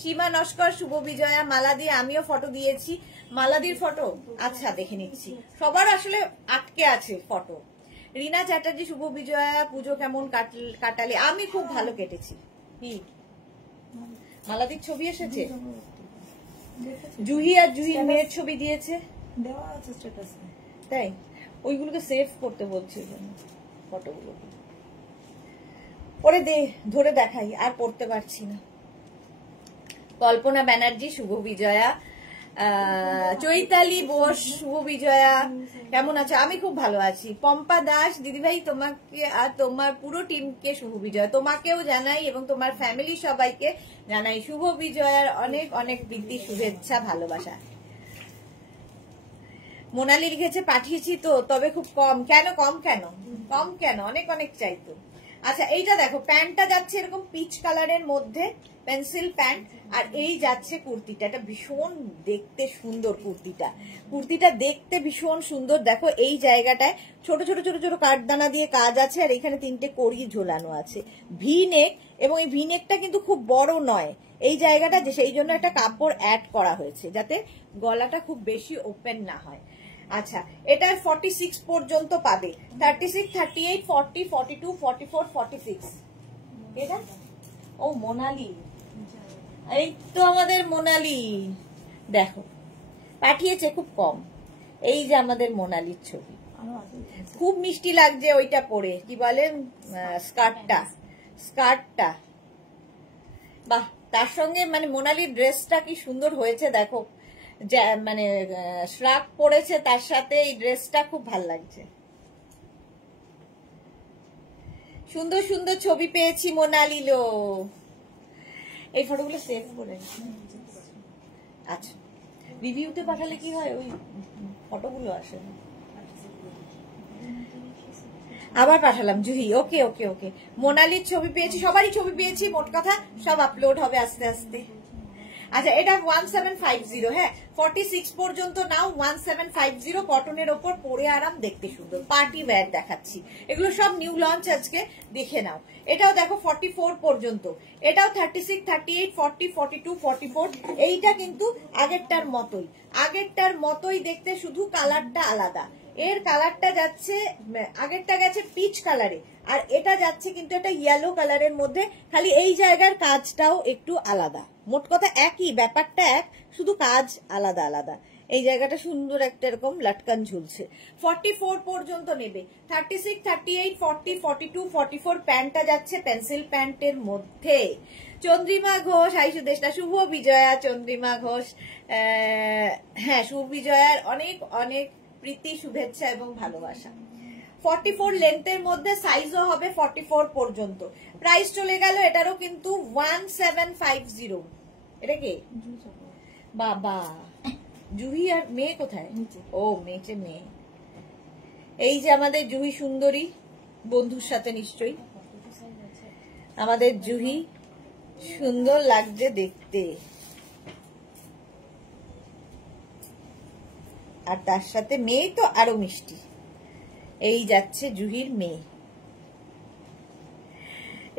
সীমা নস্কর, শুভ বিজয়া। মালাদি, আমিও ফটো দিয়েছি। মালাদির ফটো আচ্ছা দেখে নিচ্ছি, সবার আসলে আটকে আছে ফটো। রিনা চ্যাটার্জি, শুভ বিজয়া, পুজো কেমন কাটালে? আমি খুব ভালো কেটেছি। কি মালাদির ছবি এসেছে? জুহি আর জুহির মেয়ের ছবি দিয়েছে, দেওয়া আছে স্ট্যাটাসে। তাই ওইগুলোকে সেভ করতে বলছি, ফটোগুলো পরে ধরে দেখাই, আর পড়তে পারছি না। কল্পনা ব্যানার্জি, শুভ বিজয়া। চৈতালি বোস, শুভ বিজয়া, কেমন আছো? আমি খুব ভালো আছি। পম্পা দাস, দিদিভাই তোমাকে আর তোমার পুরো টিমকে শুভ বিজয়া। তোমাকেও জানাই এবং তোমার ফ্যামিলি সবাইকে জানাই শুভ বিজয়ার অনেক অনেক প্রীতি, শুভেচ্ছা, ভালোবাসা। মোনালি লিখেছে পাঠিয়েছি তো, তবে খুব কম। কেন কম, কেন কম, কেন অনেক অনেক চাইতো। আচ্ছা এইটা দেখো, প্যান্টটা যাচ্ছে এরকম পিচ কালারের মধ্যে, পেন্সিল প্যান্ট, আর এই যাচ্ছে কুর্তিটা। এটা ভীষণ দেখতে সুন্দর কুর্তিটা দেখতে ভীষণ সুন্দর। দেখো এই জায়গাটায় ছোট ছোট ছোট ছোট কাঠদানা দিয়ে কাজ আছে, আর এখানে 3টে কড়ি ঝোলানো আছে, ভি নেক, এবং এই ভি নেকটা কিন্তু খুব বড় নয় এই জায়গাটা, যে সেই জন্য একটা কাপড় অ্যাড করা হয়েছে যাতে গলাটা খুব বেশি ওপেন না হয়। আচ্ছা, এটা 46 পর্যন্ত পাবে, 36, 38, 40, 42, 44, 46। এটা ও মোনালি, এই তো আমাদের মোনালি দেখো পাঠিয়েছে, খুব কম। এই যে আমাদের মোনালির ছবি, খুব মিষ্টি লাগছে ওইটা পরে, কি বলে স্কার্টটা, বাহ, তার সঙ্গে মানে মোনালির ড্রেসটা কি সুন্দর হয়েছে দেখো, মানে শ্রাক পড়েছে তার সাথে এই ড্রেসটা খুব ভাল লাগছে। সুন্দর সুন্দর ছবি পেয়েছি মোনালিলো। এই ফটোগুলো সেভ করে, আচ্ছা রিভিউতে পাঠালে কি হয়, ওই ফটোগুলো আসে না। আবার পাঠালাম জুহি, ওকে ওকে ওকে। মোনালির ছবি পেয়েছি, সবারই ছবি পেয়েছি, মোট কথা সব আপলোড হবে আস্তে আস্তে। আচ্ছা, এটা 1750, হ্যাঁ 46 পর্যন্ত নাও, 1750, কটনের ওপর পরে আরাম, দেখতে সুন্দর, পার্টি ওয়্যার দেখাচ্ছি। এগুলো সব নিউ লঞ্চ, আজকে দেখে নাও। এটাও দেখো 44 পর্যন্ত, এটাও 36, 38, 40, 42, 44। এইটা কিন্তু আগেরটার মতোই দেখতে, শুধু কালারটা আলাদা। এর কালারটা যাচ্ছে, আগেরটা গেছে পিচ কালারে, আর এটা যাচ্ছে কিন্তু একটা ইয়েলো কালারের মধ্যে, খালি এই জায়গার কাজটাও একটু আলাদা। মোট কথা একই, ব্যাপারটা এক, শুধু কাজ আলাদা আলাদা। এই জায়গাটা সুন্দর একটা এরকম লাটকান ঝুলছে। 44 পর্যন্ত নেবে, 36, 38, 40, 42, 44। প্যান্টটা যাচ্ছে পেন্সিল প্যান্টের মধ্যে। চন্দ্রিমা ঘোষ, আইসুদেশটা, শুভ বিজয়া চন্দ্রিমা ঘোষ, হ্যাঁ শুভ বিজয়ার অনেক অনেক প্রীতি, শুভেচ্ছা এবং ভালোবাসা। 44 লেন্থের মধ্যে, সাইজও হবে 44 পর্যন্ত। প্রাইস চলে গেল এটারও কিন্তু 1750। এটা কি বাবা, জুহি আর মেয়ে কোথায়? ও মেয়েছে, মেয়ে। এই যে আমাদের জুহি সুন্দরী, বন্ধুর সাথে নিশ্চয়ই আমাদের জুহি, সুন্দর লাগছে দেখতে, আর তার সাথে মেয়ে তো আরো মিষ্টি। এই যাচ্ছে জুহির মেয়ে।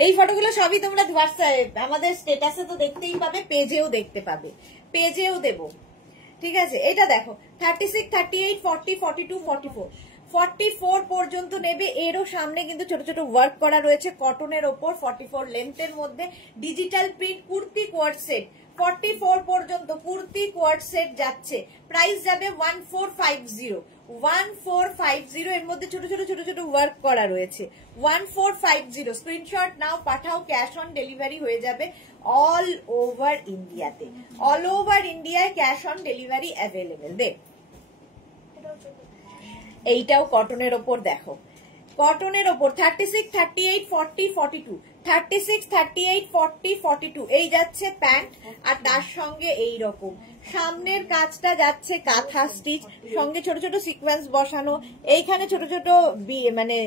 এই ফটোগুলো সবই তোমরা হোয়াটসঅ্যাপে আমাদের স্ট্যাটাসে তো দেখতেই পাবে, পেজেও দেখতে পাবে, পেজেও দেব, ঠিক আছে। এটা দেখো 36, 38, 40, 42, 44। 44 পর্যন্ত নেবে। এরও সামনে কিন্তু ছোট ছোট ওয়ার্ক করা রয়েছে কটনের ওপর। 44 লেন্থের মধ্যে digital print kurti co-ord set. 44 পর্যন্ত কুর্তি কোয়ার্ড সেট যাচ্ছে, প্রাইস যাবে 1450। 1450 এর মধ্যে ছোট ছোট ছোট ছোট ওয়ার্ক করা রয়েছে। 1450 স্ক্রিনশট নাও, পাঠাও, ক্যাশ অন ডেলিভারি হয়ে যাবে অল ওভার ইন্ডিয়াতে। অল ওভার ইন্ডিয়ায় ক্যাশ অন ডেলিভারি অ্যাভেলেবেল। দেখ এইটাও কটনের ওপর, দেখো কটনের ওপর 36, 38, 40, 42। 36, 38, 40, 42 এই যাচ্ছে প্যান্ট, আর তার সঙ্গে এই রকম সামনের কাজটা যাচ্ছে কাঁথা স্টিচ, সঙ্গে ছোট ছোট সিকোয়েন্স বসানো, এইখানে ছোট ছোট মানে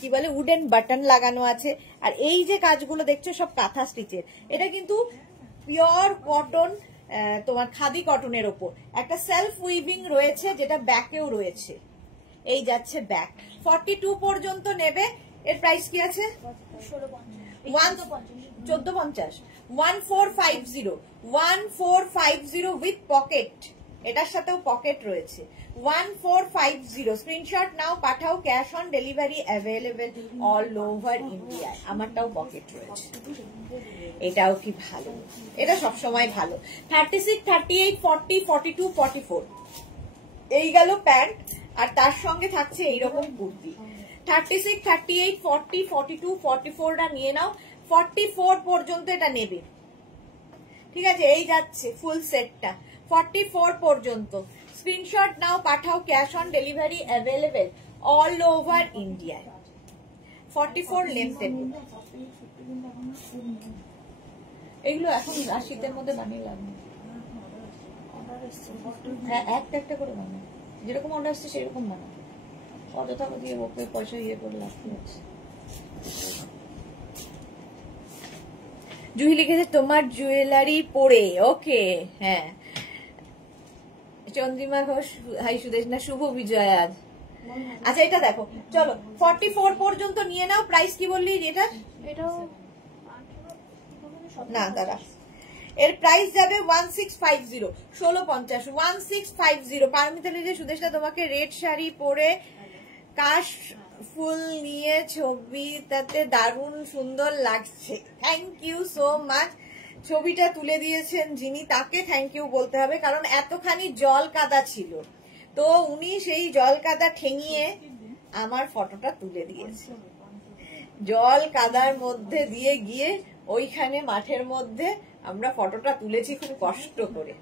কি বলে উডেন বাটন লাগানো আছে, আর এই যে কাজগুলো দেখছো সব কাঁথা স্টিচের। এটা কিন্তু পিওর কটন, তোমার খাদি কটনের ওপর। একটা সেলফ উইভিং রয়েছে, যেটা ব্যাকেও রয়েছে। এই যাচ্ছে ব্যাক। 42 পর্যন্ত নেবে। এর প্রাইস কি আছে? 1450। 1450 1450 উইথ পকেট, এটার সাথেও পকেট রয়েছে। 1450 স্ক্রিনশট নাও, পাঠাও, cash on delivery available all over ইন্ডিয়ায়। আমারটাও পকেট রয়েছে। এটাও কি ভালো, এটা সবসময় ভালো। 36, 38, 40, 42, 44 এই গেল প্যান্ট, আর তার সঙ্গে থাকছে এইরকম কুর্তি। 36, 38, 40, 42, 44টা নিয়ে নাও। 44 পর্যন্ত এটা নেবে, ঠিক আছে। এই যাচ্ছে ফুল সেটটা 44 পর্যন্ত। স্ক্রিনশট নাও, পাঠাও, cash on delivery available all over ইন্ডিয়ায়। 44 লেন্থের। এগুলো এখন শীতের মধ্যে বানিয়ে লাগবে, হ্যাঁ একটা একটা করে বানাও, যেরকম অর্ডার আসছে সেরকম বানাও, অযথা দিয়ে ওকে পয়সা ইয়ে করে লাগতে হচ্ছে। জুহি লিখেছে তোমার জুয়েলারি পরে, ওকে। হ্যাঁ, চন্দ্রিমা ঘোষ, হাই সুদেশ না, শুভ বিজয় আজ। আচ্ছা এটা দেখো, চলো 44 পর্যন্ত নিয়ে নাও। প্রাইস কি বললি এটা? না দাঁড়া, এর প্রাইস যাবে 1650, 1650, 1650। পারমিতা লিখে সুদেশটা তোমাকে রেড শাড়ি পরে কাশ ফুল নিয়ে ছবি, তাতে দারুণ সুন্দর লাগছে। Thank you so much. ছবিটা তুলে দিয়েছেন যিনি, তাকে থ্যাংক ইউ বলতে হবে, কারণ এতখানি জল কাদা ছিল, তো উনি সেই জল কাদা ঠেঙিয়ে আমার ফটোটা তুলে দিয়েছে। জল কাদার মধ্যে দিয়ে গিয়ে ওইখানে মাঠের মধ্যে আমরা ফটোটা তুলেছি খুব কষ্ট করে।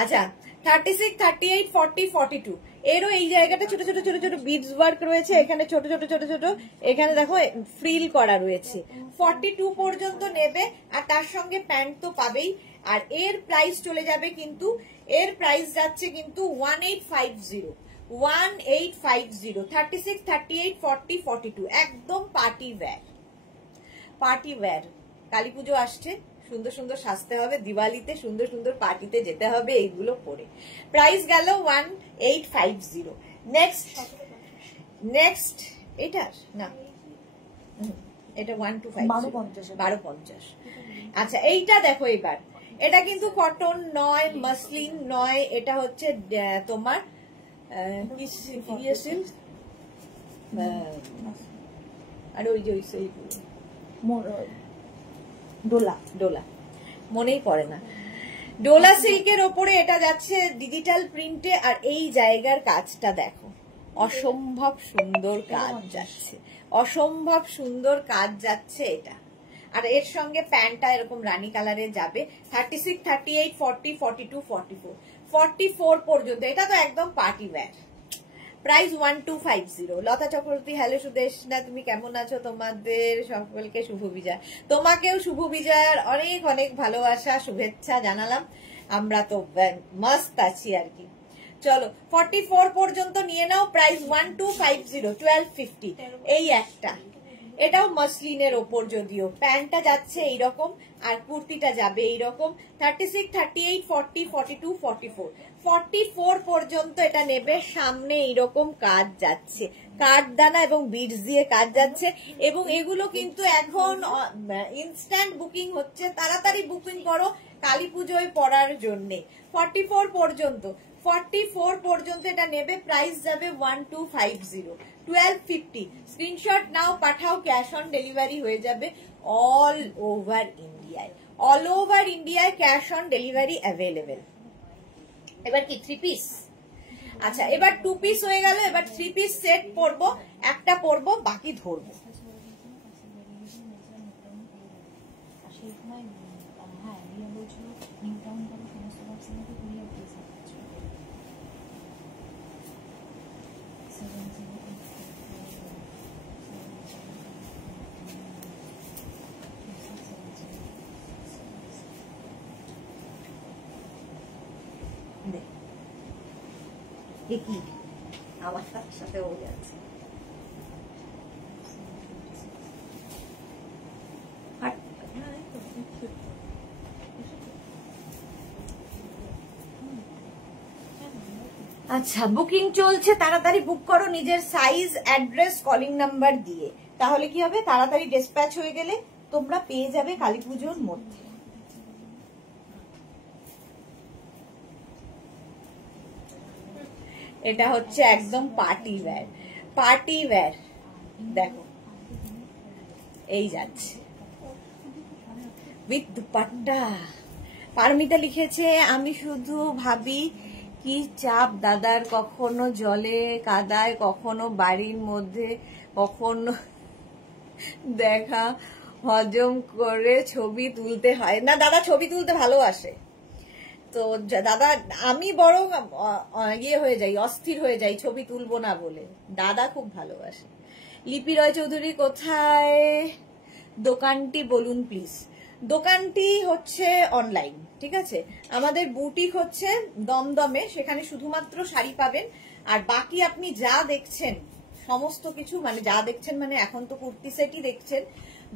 আচ্ছা 36, 38, 40, 42 এরও এই জায়গাটা ছোট ছোট ছোট ছোট বিডস ওয়ার্ক রয়েছে, এখানে ছোট ছোট ছোট ছোট, এখানে দেখো ফ্রিল করা রয়েছে। 42 পর্যন্ত নেবে, আর তার সঙ্গে প্যান্ট তো পাবেই। আর এর প্রাইস চলে যাবে কিন্তু, এর প্রাইস যাচ্ছে কিন্তু 1850, 1850। 36, 38, 40, 42 একদম party wear, party wire. Kali পুজো আসছে, সুন্দর সুন্দর সাজতে হবে, দিওয়ালিতে সুন্দর সুন্দর পার্টিতে যেতে হবে এইগুলো পরে। প্রাইস গেল 1850। নেক্সট এটার না, এটা 1250। আচ্ছা এইটা দেখো এবার, এটা কিন্তু কটন নয়, মসলিন নয়, এটা হচ্ছে তোমার কি সিল্ক, আর ওই যে ডোলা মনেই পড়ে না, ডোলা সিল্কের ওপরে এটা যাচ্ছে ডিজিটাল প্রিন্টে। আর এই জায়গার কাজটা দেখো, অসম্ভব সুন্দর কাজ যাচ্ছে, অসম্ভব সুন্দর কাজ যাচ্ছে এটা। আর এর সঙ্গে প্যান্টটা এরকম রানী কালারে যাবে। 36, 38, 40, 42, 44, 44 পর্যন্ত, এটা তো একদম পার্টি ওয়্যার। প্রাইস 1250। লতা চক্রবর্তী, হ্যালো সুদেশ না, তুমি কেমন আছো? তোমাদের সকলকে শুভ বিজয়। তোমাকেও শুভ বিজয়ের অনেক অনেক ভালোবাসা, শুভেচ্ছা জানালাম। আমরা তো মস্ত আছি আর কি। চলো 44 পর্যন্ত নিয়ে নাও। প্রাইস 1250, 1250। এই একটা, এটাও মসলিনের ওপর, যদিও প্যান্টটা যাচ্ছে এইরকম আর কুর্তিটা যাবে এইরকম। 36, 38, 40, 42, 44, 44 পর্যন্ত এটা নেবে। সামনে এইরকম কাজ যাচ্ছে, কাঠদানা এবং বিডস দিয়ে কাজ যাচ্ছে, এবং এগুলো কিন্তু এখন ইনস্ট্যান্ট বুকিং হচ্ছে, তাড়াতাড়ি বুকিং করো কালী পুজোয় পরার জন্য। 44 পর্যন্ত, 44 পর্যন্ত এটা নেবে। প্রাইস যাবে 1250, 1250। স্ক্রিনশট নাও, পাঠাও, ক্যাশ অন ডেলিভারি হয়ে যাবে অল ওভার ইন্ডিয়ায়। অল ওভার ইন্ডিয়ায় ক্যাশ অন ডেলিভারি অ্যাভেলেবেল। এবার কি 3 পিস? আচ্ছা এবার 2 পিস হয়ে গেল, এবার 3 পিস সেট পরবো, একটা পরবো, বাকি ধরবো। আমার সাথে হয়ে যাচ্ছে। আচ্ছা বুকিং চলছে, তাড়াতাড়ি বুক করো নিজের সাইজ, অ্যাড্রেস, কলিং নাম্বার দিয়ে। তাহলে কি হবে, তাড়াতাড়ি ডিসপ্যাচ হয়ে গেলে তোমরা পেয়ে যাবে কালী পুজোর মধ্যে। এটা হচ্ছে একদম পার্টি ওয়্যার, পার্টি ওয়্যার। দেখো এই যাচ্ছে উইথ দুপাট্টা। পারমিতা লিখেছে আমি শুধু ভাবি কি চাপ দাদার, কখনো জলে কাদায়, কখনো বাড়ির মধ্যে, কখনো দেখা হজম করে ছবি তুলতে হয় না। দাদা ছবি তুলতে ভালোবাসে তো দাদা, আমি বরং ইয়ে হয়ে যাই, অস্থির হয়ে যাই ছবি তুলবো না বলে। দাদা খুব ভালোবাসে। লিপি রয় চৌধুরী, কোথায় দোকানটি বলুন প্লিজ। দোকানটি হচ্ছে অনলাইন, ঠিক আছে। আমাদের বুটিক হচ্ছে দমদমে, সেখানে শুধুমাত্র শাড়ি পাবেন। আর বাকি আপনি যা দেখছেন সমস্ত কিছু, মানে যা দেখছেন মানে এখন তো কুর্তি সেটই দেখছেন,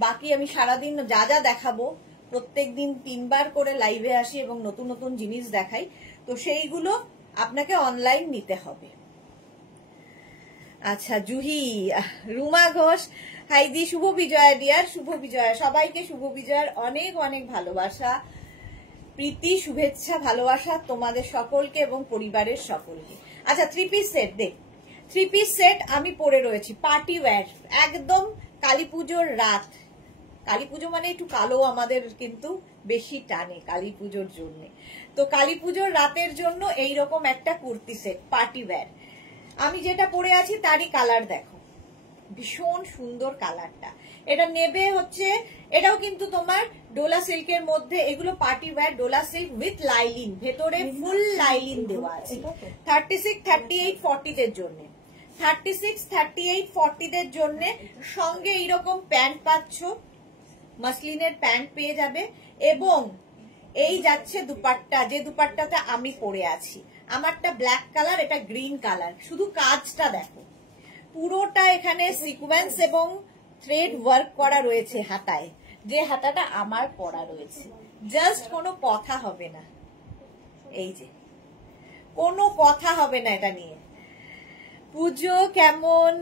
বাকি আমি সারাদিন যা যা দেখাবো প্রত্যেকদিন 3 বার করে লাইভে আসি এবং নতুন নতুন জিনিস দেখাই, তো সেইগুলো আপনাকে অনলাইন নিতে হবে। আচ্ছা জুহি, রুমা ঘোষ, হাইদি, শুভ বিজয়া ডিয়ার, শুভ বিজয়া, সবাইকে শুভ বিজয়ার অনেক অনেক ভালোবাসা, প্রীতি, শুভেচ্ছা, ভালোবাসা তোমাদের সকলকে এবং পরিবারের সকলকে। আচ্ছা 3 পিস সেট দেখ, 3 পিস সেট আমি পরে রয়েছি, পার্টি ওয়্যার, একদম কালী পুজোর রাত। কালী পুজো মানে একটু কালো আমাদের কিন্তু বেশি টানে কালী পুজোর জন্য, তো কালী পুজোর রাতের জন্য এইরকম একটা কুর্তি সেট পার্টি ওয়্যার। আমি যেটা পরে আছি তারই কালার দেখো, ভীষণ সুন্দর কালারটা। এটা নেবে হচ্ছে, এটাও কিন্তু তোমার ডোলা সিল্কের মধ্যে, এগুলো party wear dola silk with lining, ভেতরে ফুল লাইলিন দেওয়া আছে। 36, 38, 40 দের জন্য, 36, 38, 40 দের জন্য সঙ্গে এইরকম প্যান্ট পাচ্ছ, মাসলিনের প্যান্ট পেয়ে যাবে, এবং এই যাচ্ছে দুপাট্টা, যে দুপাট্টাতে আমি পরে আছি, আমারটা ব্ল্যাক কালার, এটা গ্রিন কালার। শুধু কাজটা দেখো, পুরোটা এখানে সিকোয়েন্স এবং থ্রেড ওয়ার্ক করা রয়েছে হাতায়, যে হাতাটা আমার পরা রয়েছে। জাস্ট কোনো কথা হবে না, এই যে কোনো কথা হবে না এটা নিয়ে। পুজো কেমন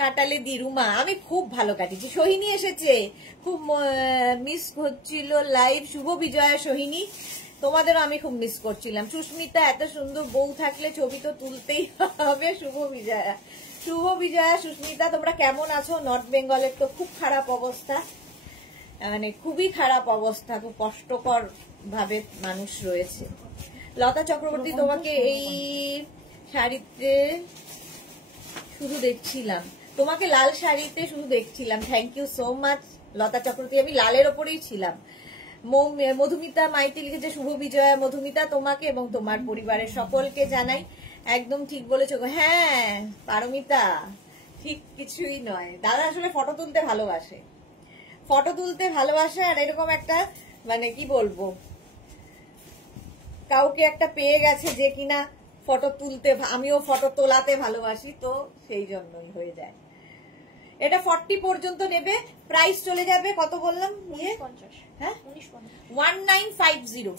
কাটালে দিরুমা? আমি খুব ভালো কাটিয়েছি। সোহিনী এসেছে, খুব মিস হচ্ছিল লাইভ। শুভ বিজয়া সোহিনী, তোমাদেরও আমি খুব মিস করছিলাম। সুস্মিতা, এত সুন্দর বউ থাকলে ছবি তো তুলতেই হবে। শুভ বিজয়া, শুভ বিজয়া সুস্মিতা, তোমরা কেমন আছো? নর্থ বেঙ্গলের তো খুব খারাপ অবস্থা, মানে খুবই খারাপ অবস্থা, খুব কষ্টকর ভাবে মানুষ রয়েছে। লতা চক্রবর্তী, তোমাকে এই শাড়িতে শুধু দেখছিলাম, তোমাকে লাল শাড়িতে শুধু দেখছিলাম। থ্যাংক ইউ সো মাচ লতা চক্রবর্তী, আমি লালের ওপরেই ছিলাম। মধুমিতা মাইতি লিখেছে শুভ বিজয়া। মধুমিতা, তোমাকে এবং তোমার পরিবারের সকলকে জানাই। একদম ঠিক বলেছো। হ্যাঁ পারমিতা, ঠিক কিছুই নয়। দাদা আসলে ফটো তুলতে ভালোবাসে, ফটো তুলতে ভালোবাসে, আর এরকম একটা মানে কি বলবো, কাউকে একটা পেয়ে গেছে যে কিনা ফটো তুলতে, আমিও ফটো তোলাতে ভালোবাসি, তো সেই জন্যই হয়ে যায়। এটা 40 পর্যন্ত নেবে, প্রাইস চলে যাবে কত বললাম, 1950।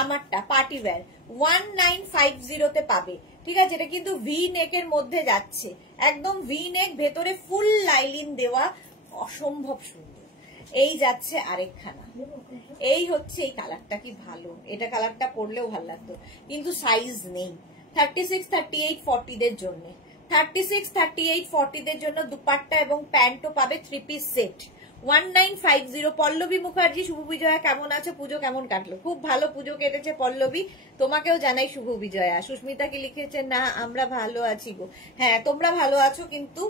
আমারটা পার্টি ওয়্যার 1950 তে পাবে, ঠিক আছে। এটা কিন্তু ভি নেকের মধ্যে যাচ্ছে, একদম ভি নেক, ভেতরে ফুল লাইলিন দেওয়া, অসম্ভব সুন্দর। এই যাচ্ছে আরেকখানা, এই হচ্ছে এই কালারটা, কি ভালো, এটা কালারটা পরলেও ভালো লাগতো, কিন্তু সাইজ নেই। 36, 38, 40 দের জন্য, 36, 38, 40 দের জন্য দুপাট্টা এবং প্যান্টও পাবে, 3 পিস সেট 1950। পল্লবী মুখার্জি, শুভ বিজয়া, কেমন আছো? পুজো কেমন কাটলো? খুব ভালো পুজো কেটেছে পল্লবী, তোমাকেও জানাই শুভ বিজয়া। সুস্মিতা কি লিখেছে, না আমরা ভালো আছি গো। হ্যাঁ তোমরা ভালো আছো, কিন্তু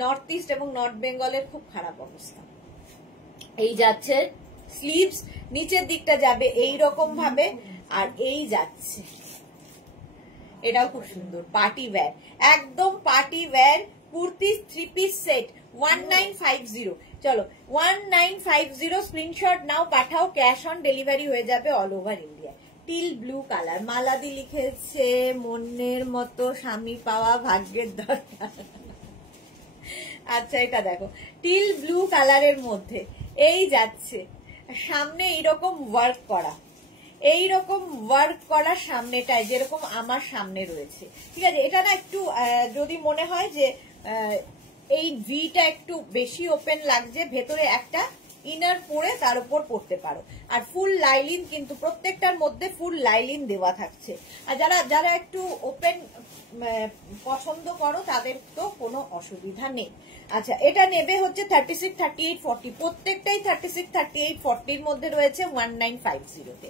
নর্থ ইস্ট এবং নর্থ বেঙ্গলের খুব খারাপ অবস্থা। এই যাচ্ছে স্লিভস, নিচের দিকটা যাবে এই রকম ভাবে, আর এই যাচ্ছে, এটাও খুব সুন্দর পার্টি ওয়্যার, একদম party wear kurti 3 piece set 1950। চলো 1950 স্ক্রিনশট নাও, পাঠাও, ক্যাশ অন ডেলিভারি হয়ে যাবে all over India. Teal blue colour, Maladi লিখেছে মনের মতো স্বামী পাওয়া ভাগ্যের দরকার। আচ্ছা এটা দেখো, টিল ব্লু কালারের মধ্যে এই যাচ্ছে, সামনে এইরকম ওয়ার্ক করা, এইরকম ওয়ার্ক করা সামনেটায়, যেরকম আমার সামনে রয়েছে, ঠিক আছে। এটা না একটু যদি মনে হয় যে এই ভিটা একটু বেশি ওপেন লাগছে, ভেতরে একটা ইনার পরে তার উপর পরতে পারো, আর ফুল লাইলিন, কিন্তু প্রত্যেকটার মধ্যে ফুল লাইলিন দেওয়া থাকছে। আর যারা যারা একটু ওপেন পছন্দ করো তাদের তো কোনো অসুবিধা নেই। আচ্ছা এটা নেবে হচ্ছে 36, 38, 40, প্রত্যেকটাই 36, 38, 40 মধ্যে রয়েছে 1950 তে।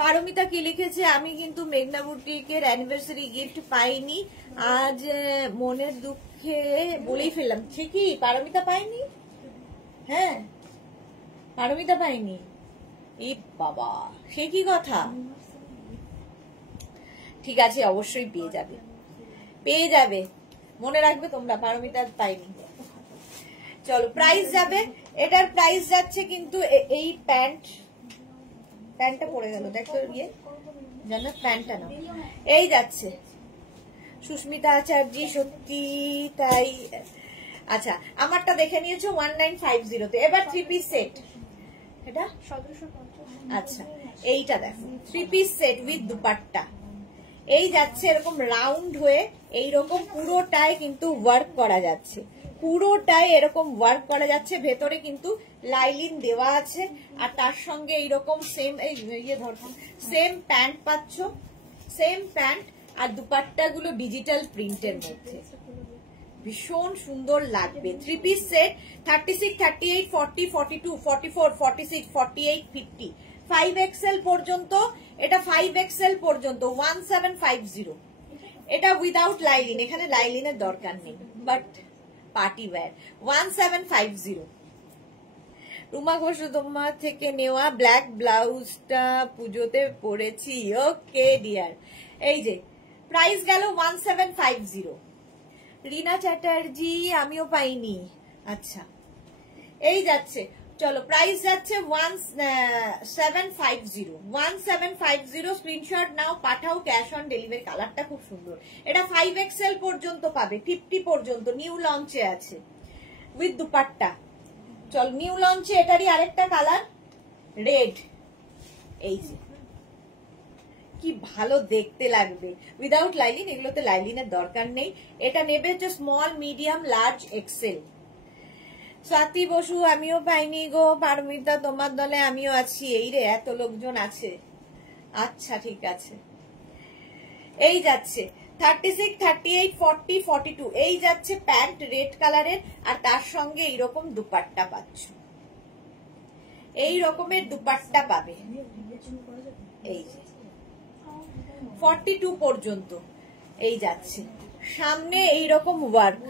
পারমিতা কি লিখেছে, আমি কিন্তু মেঘনা বুটিকের অ্যানিভার্সারি গিফট পাইনি, আজ মনের দুঃখে বলেই ফেললাম। সে কি পারমিতা পাইনি? হ্যাঁ পারমিতা পাইনি, এ বাবা সে কি কথা। ঠিক আছে অবশ্যই পেয়ে যাবে, পেয়ে যাবে, মনে রাখবে তোমরা, পারমিতা পাইনি। চলো প্রাইস যাবে, এটার প্রাইস যাচ্ছে কিন্তু এই প্যান্টটা পড়ে গেল, দেখো ইয়ে জানো প্যান্টটা না, এই যাচ্ছে সুস্মিতা আচার্য, সত্যি তাই। আচ্ছা আমারটা দেখে নিয়েছো 1950 তে। এবার 3 পিস সেট, এটা আচ্ছা এইটা দেখো 3 পিস সেট উইথ দুপাট্টা। এই যাচ্ছে এরকম রাউন্ড হয়ে, এইরকম পুরোটায় কিন্তু ওয়ার্ক করা যাচ্ছে, পুরোটায় এরকম ওয়ার্ক করা যাচ্ছে। ভেতরে কিন্তু লাইলিন দেওয়া আছে, আর তার সঙ্গে এইরকম সেম সেম প্যান্ট পাচ্ছ, সেম প্যান্ট, আর দুপাট্টা গুলো ডিজিটাল প্রিন্টের মধ্যে, ভীষণ সুন্দর লাগবে। 3 পিস সেট 36, 38, 40, 42, 44, 46, 48, 50, 5XL পর্যন্ত। এটা 5XL পর্যন্ত 1750। এটা উইদাউট লাইলিন, এখানে লাইলিনের দরকার নেই, but party wear 1750। Ruma Ghosh তোমার থেকে নেওয়া ব্ল্যাক ব্লাউজটা পুজোতে পরেছি। ওকে ডিয়ার, এই যে প্রাইস গেল 1750। রিনা চ্যাটার্জি আমিও পাইনি। আচ্ছা এই যাচ্ছে, চলো প্রাইস যাচ্ছে 1750। 1750 স্ক্রিনশট নাও, পাঠাও, ক্যাশ অন ডেলিভারি। কালারটা খুব সুন্দর। এটা 5XL পর্যন্ত পাবে, 50 পর্যন্ত। নিউ লঞ্চে আছে উইথ দুপাট্টা। চল নিউ লঞ্চে এটারই আরেকটা কালার রেড। এই যে কি ভালো দেখতে লাগবে উইদাউট লাইলিন, এগুলোতে লাইলিনের দরকার নেই। এটা নেবে হচ্ছে small, medium, large, XL. Swati Basu আমিও পাইনি গো। পারমিতা তোমার দলে আমিও আছি। এই রে এত লোকজন আছে। আচ্ছা ঠিক আছে। এই যাচ্ছে 36, 38, 40, 42। এই যাচ্ছে প্যান্ট রেড কালারের, আর তার সঙ্গে এইরকম দুপাট্টা পাচ্ছ, এই রকমের দুপাট্টা পাবে। এই যে 42 পর্যন্ত এই যাচ্ছে। সামনে এইরকম ওয়ার্ক,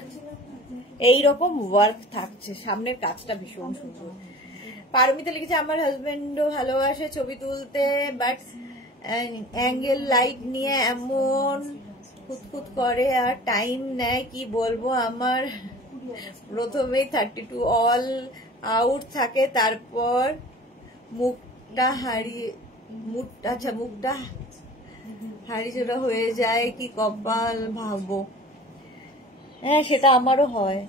এইরকম ওয়ার্ক থাকছে, সামনের কাজটা ভীষণ সুন্দর। পারমিতা লিখেছে আমার হাজবেন্ডও ভালোবাসে ছবি তুলতে, বাট অ্যাঙ্গেল লাইট নিয়ে এমন খুঁতখুত করে আর টাইম নেয়, কি বলবো। আমার প্রথমেই 32 অল আউট থাকে, তারপর মুখটা মুখটা হাড়িচোড়া হয়ে যায়, কি কপাল ভাবো। হ্যাঁ সেটা আমারও হয়।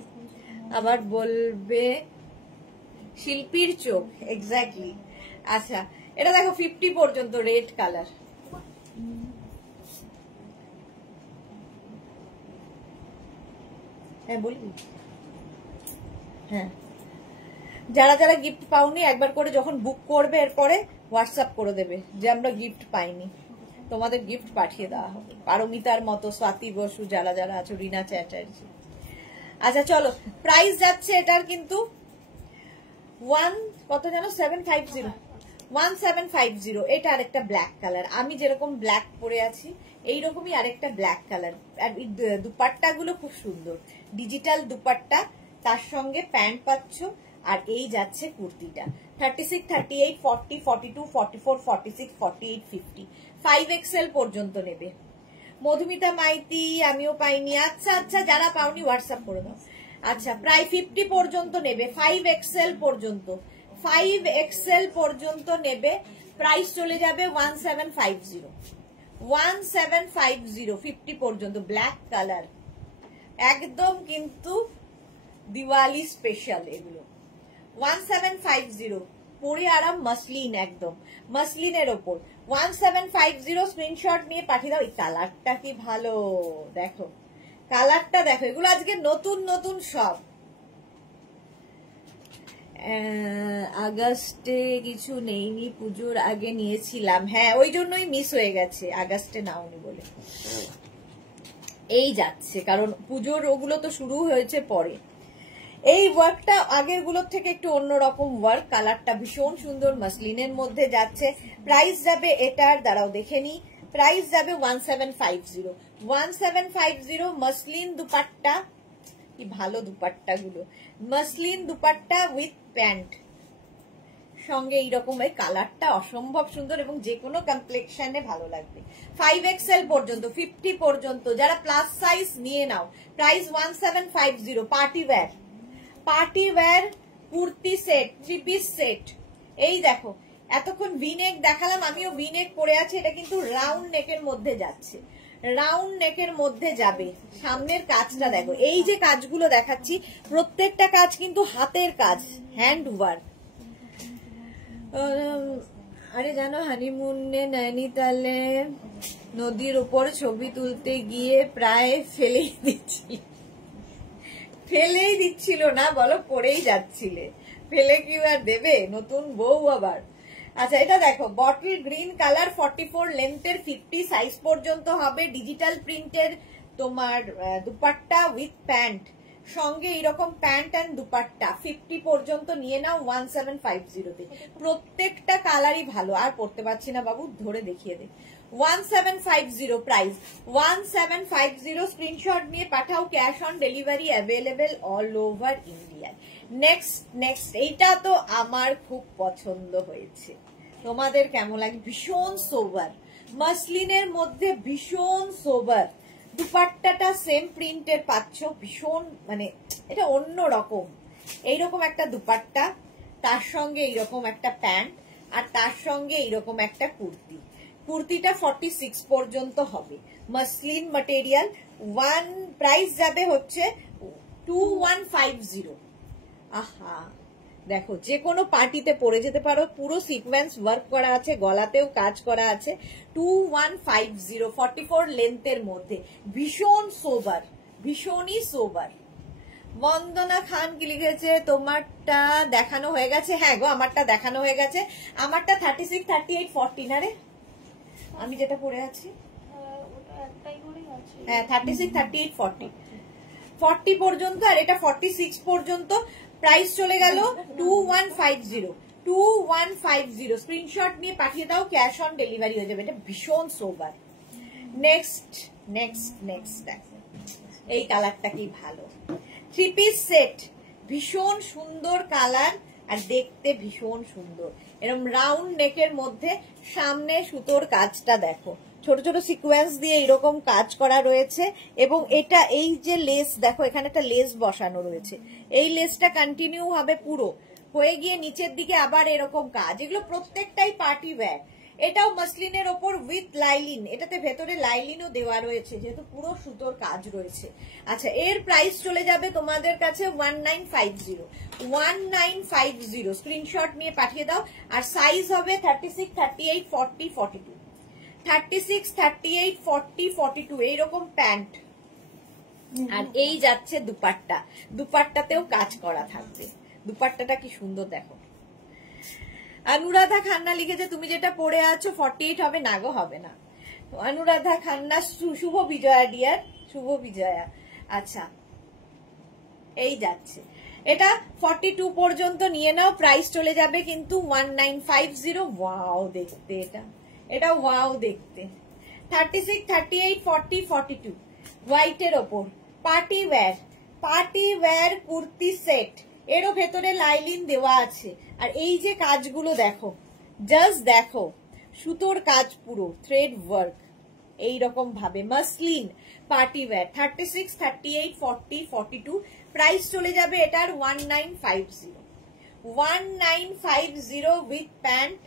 আবার বলবে শিল্পীর চোখ, এক্স্যাক্টলি। আচ্ছা এটা দেখো 50 পর্যন্ত রেড কালার। হ্যাঁ বলবি, হ্যাঁ যারা যারা গিফট পাওনি একবার করে যখন বুক করবে এরপরে হোয়াটসঅ্যাপ করে দেবে যে আমরা গিফট পাইনি, তোমাদের গিফট পাঠিয়ে দেওয়া হবে। পারমিতার মতো, স্বাতি বসু, যারা যারা আছো, রিনা চ্যাটার্জি। আচ্ছা চলো প্রাইস যাচ্ছে এটার কিন্তু কত জানো 1750। এটা আরেকটা ব্ল্যাক কালার। আমি যেরকম ব্ল্যাক পরে আছি এইরকমই আরেকটা ব্ল্যাক কালার। আর দুপাট্টা গুলো খুব সুন্দর, ডিজিটাল দুপাট্টা, তার সঙ্গে প্যান্ট পাচ্ছ। আর এই যাচ্ছে কুর্তিটা 36, 38, 40, 42, 44, 46, 48, 50, 5XL পর্যন্ত নেবে। মধুমিতা মাইতি আমিও পাইনি। আচ্ছা আচ্ছা যারা পাওনি হোয়াটসঅ্যাপ করে দাও। আচ্ছা প্রায় 50 পর্যন্ত নেবে, 5XL পর্যন্ত, 5XL পর্যন্ত নেবে। প্রাইস চলে যাবে 1750। 1750 50 পর্যন্ত, ব্ল্যাক কালার একদম কিন্তু দিওয়ালি স্পেশাল এগুলো। 1750 পরে আরাম, মসলিন, একদম মসলিনের ওপর। 1750 স্ক্রিনশট নিয়ে পাঠিয়ে দাও। এই কালারটা কি ভালো, দেখো কালারটা দেখো। এগুলো আজকে নতুন নতুন সব। আগস্টে কিছু নেইনি, পুজোর আগে নিয়েছিলাম। হ্যাঁ ওই জন্যই মিস হয়ে গেছে, আগস্টে নাওনি বলে। এই যাচ্ছে কারণ পুজোর ওগুলো তো শুরু হয়েছে পরে। এই ওয়ার্কটা আগের গুলোর থেকে একটু অন্যরকম ওয়ার্ক। কালারটা ভীষণ সুন্দর, মসলিনের মধ্যে যাচ্ছে। প্রাইস যাবে এটার, দাঁড়াও দেখে নি, প্রাইস যাবে 1750। 1750 মসলিন দুপাট্টা, কি ভালো দুপাট্টা গুলো। মসলিন দুপাট্টা উইথ প্যান্ট, সঙ্গে এইরকম এই কালারটা অসম্ভব সুন্দর এবং যে কোনো কমপ্লেক্সনে ভালো লাগবে। 5XL পর্যন্ত, 50 পর্যন্ত। যারা প্লাস সাইজ নিয়ে নাও। Price 1750। Party wear, party wear kurti set, 3 piece set. এই দেখো এতক্ষণ ভিনেক দেখালাম, আমিও ভিনেক পরে আছি। এটা কিন্তু রাউন্ড নেকের মধ্যে যাচ্ছে, রাউন্ড নেকের মধ্যে যাবে। সামনের কাজটা দেখো, এই যে কাজগুলো দেখাচ্ছি প্রত্যেকটা কাজ কিন্তু হাতের কাজ, হ্যান্ড ওয়ার্ক। আরে জানো হানিমুনে নৈনিতালে নদীর উপর ছবি তুলতে গিয়ে প্রায় ফেলেই দিচ্ছিল না বলো, পড়েই যাচ্ছিলে, ফেলে কি আর দেবে নতুন বউ আবার। আচ্ছা এটা দেখো, বটল গ্রিন কালার, 44 লেন্থের, 50 সাইজ পর্যন্ত হবে, ডিজিটাল প্রিন্টের তোমার দুপাট্টা উইথ প্যান্ট, সঙ্গে এরকম প্যান্ট এন্ড দুপাট্টা 50 পর্যন্ত নিয়ে নাও 1750 তে। প্রত্যেকটা কালারই ভালো। আর পড়তে পারছি না বাবু, ধরে দেখিয়ে দে। 1750 প্রাইস, 1750। স্ক্রিনশট নিয়ে পাঠাও, cash on delivery available all over India. Next এইটা তো আমার খুব পছন্দ হয়েছে, তোমাদের কেমন লাগে? ভীষণ সোবার, মাসলিনের মধ্যে ভীষণ সোবার, দুপাট্টাটা সেম প্রিন্টের পাচ্ছ, ভীষণ মানে এটা অন্য রকম। এইরকম একটা দুপাট্টা, তার সঙ্গে এইরকম একটা প্যান্ট, আর তার সঙ্গে এইরকম একটা কুর্তি। কুর্তিটা 46 পর্যন্ত হবে, মাসলিন ম্যাটেরিয়াল। প্রাইস যাবে হচ্ছে 2150। আহা দেখো, যে কোনো পার্টিতে পরে যেতে পারো, পুরো সিকোয়েন্স ওয়ার্ক করা আছে, গলাতেও কাজ করা আছে। 2150, 44 লেন্থের মধ্যে, ভীষণ সোবার, ভীষণই সোবার। বন্দনা খান কি লিখেছে, তোমারটা দেখানো হয়ে গেছে? হ্যাঁ গো, আমারটা দেখানো হয়ে গেছে। আমারটা 36, 38, 40 না রে, আমি যেটা পরে আছি হ্যাঁ 36, 38, 40 পর্যন্ত, আর এটা 46 পর্যন্ত। প্রাইস চলে গেল 2150। স্ক্রিনশট নিয়ে পাঠিয়ে দাও, ক্যাশ অন ডেলিভারি হয়ে যাবে। এটা ভীষণ সোবার। নেক্সট এই কালারটা কি ভালো, 3 পিস সেট, ভীষণ সুন্দর কালার আর দেখতে ভীষণ সুন্দর। এরকম রাউন্ড নেকের মধ্যে, সামনে সুতোর কাজটা দেখো, ছোট ছোট সিকোয়েন্স দিয়ে এরকম কাজ করা রয়েছে। এবং এটা এই যে লেস দেখো, এখানে একটা লেস বসানো রয়েছে, এই লেসটা কন্টিনিউ হবে পুরো হয়ে গিয়ে নিচের দিকে আবার এরকম কাজ। এগুলো প্রত্যেকটাই পার্টি ওয়্যার। এটাও মাসলিনের ওপর উইথ লাইলিন, এটাতে ভেতরে লাইলিনও দেওয়া রয়েছে, যেহেতু পুরো সুতোর কাজ রয়েছে। আচ্ছা এর প্রাইস চলে যাবে তোমাদের কাছে 1950। স্ক্রিনশট নিয়ে পাঠিয়ে দাও। আর সাইজ হবে 36, 38, 40, 42। 36, 38, 40, 42 এইরকম প্যান্ট। আর এই যাচ্ছে দুপাট্টা, দুপাট্টাতেও কাজ করা থাকবে। দুপাট্টাটা কি সুন্দর দেখো। অনুরাধা খান্না লিখেছে, তুমি যেটা পরে আছো 48 হবে না গো, হবে না। অনুরাধা খান্না, শুভ বিজয়া ডিয়ার, শুভ বিজয়া। আচ্ছা এই যাচ্ছে, এটা 42 পর্যন্ত নিয়ে নাও। প্রাইস চলে যাবে কিন্তু 1950। ওয়াও দেখতে, এটা ওয়াও দেখতে। 36, 38, 40, 42 হোয়াইটের ওপর, পার্টি ওয়্যার কুর্তি সেট, এরও ভেতরে লাইলিন দেওয়া আছে। আর এই যে কাজগুলো দেখো, জাস্ট দেখো, সুতোর কাজ পুরো থ্রেড ওয়ার্ক এইরকম ভাবে, মাসলিন পার্টি ওয়্যার। 36, 38, 40, 42 প্রাইস চলে যাবে এটার 1950 উইথ প্যান্ট,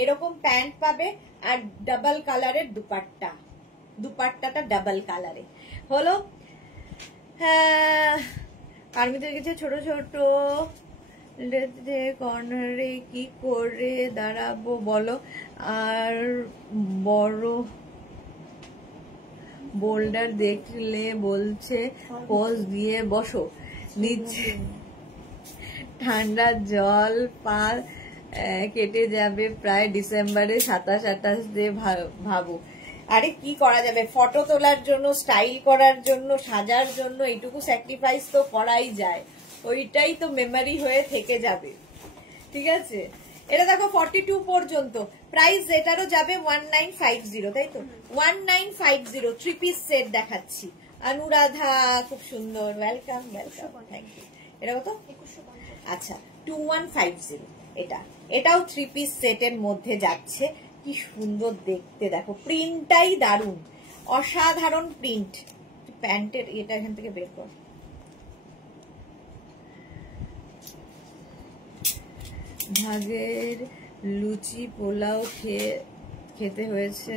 এরকম প্যান্ট পাবে। আর ডাবল কালারের দুপাট্টা, দুপাট্টাটা ডাবল কালারে হলো। হ্যাঁ আর্মিতে গেছে ছোট ছোট কর্নারে কি করে দাঁড়াবো বলো, আর বড় বোল্ডার দেখলে বলছে পোজ দিয়ে বসো, নিচে ঠান্ডা জল পা কেটে যাবে প্রায় ডিসেম্বরে 27-28 দিয়ে ভাবো। আরে কি করা যাবে, ফটো তোলার জন্য, স্টাইল করার জন্য, সাজার জন্য এইটুকু স্যাক্রিফাইস তো করাই যায়, ওইটাই তো মেমোরি হয়ে থেকে যাবে। ঠিক আছে, এটা দেখো 42 পর্যন্ত, প্রাইস এটারও যাবে 1950, তাই তো 1950। 3 পিস সেট দেখাচ্ছি। অনুরাধা খুব সুন্দর, ওয়েলকাম ওয়েলকাম, থ্যাংক ইউ। এটা কত? আচ্ছা 2150। এটাও 3 পিস সেটের মধ্যে যাচ্ছে। কি সুন্দর দেখতে দেখো, প্রিন্টটাই দারুণ, অসাধারণ প্রিন্ট। প্যান্টের এটা এখান থেকে বের কর। ভাগের লুচি পোলাও খেতে হয়েছে,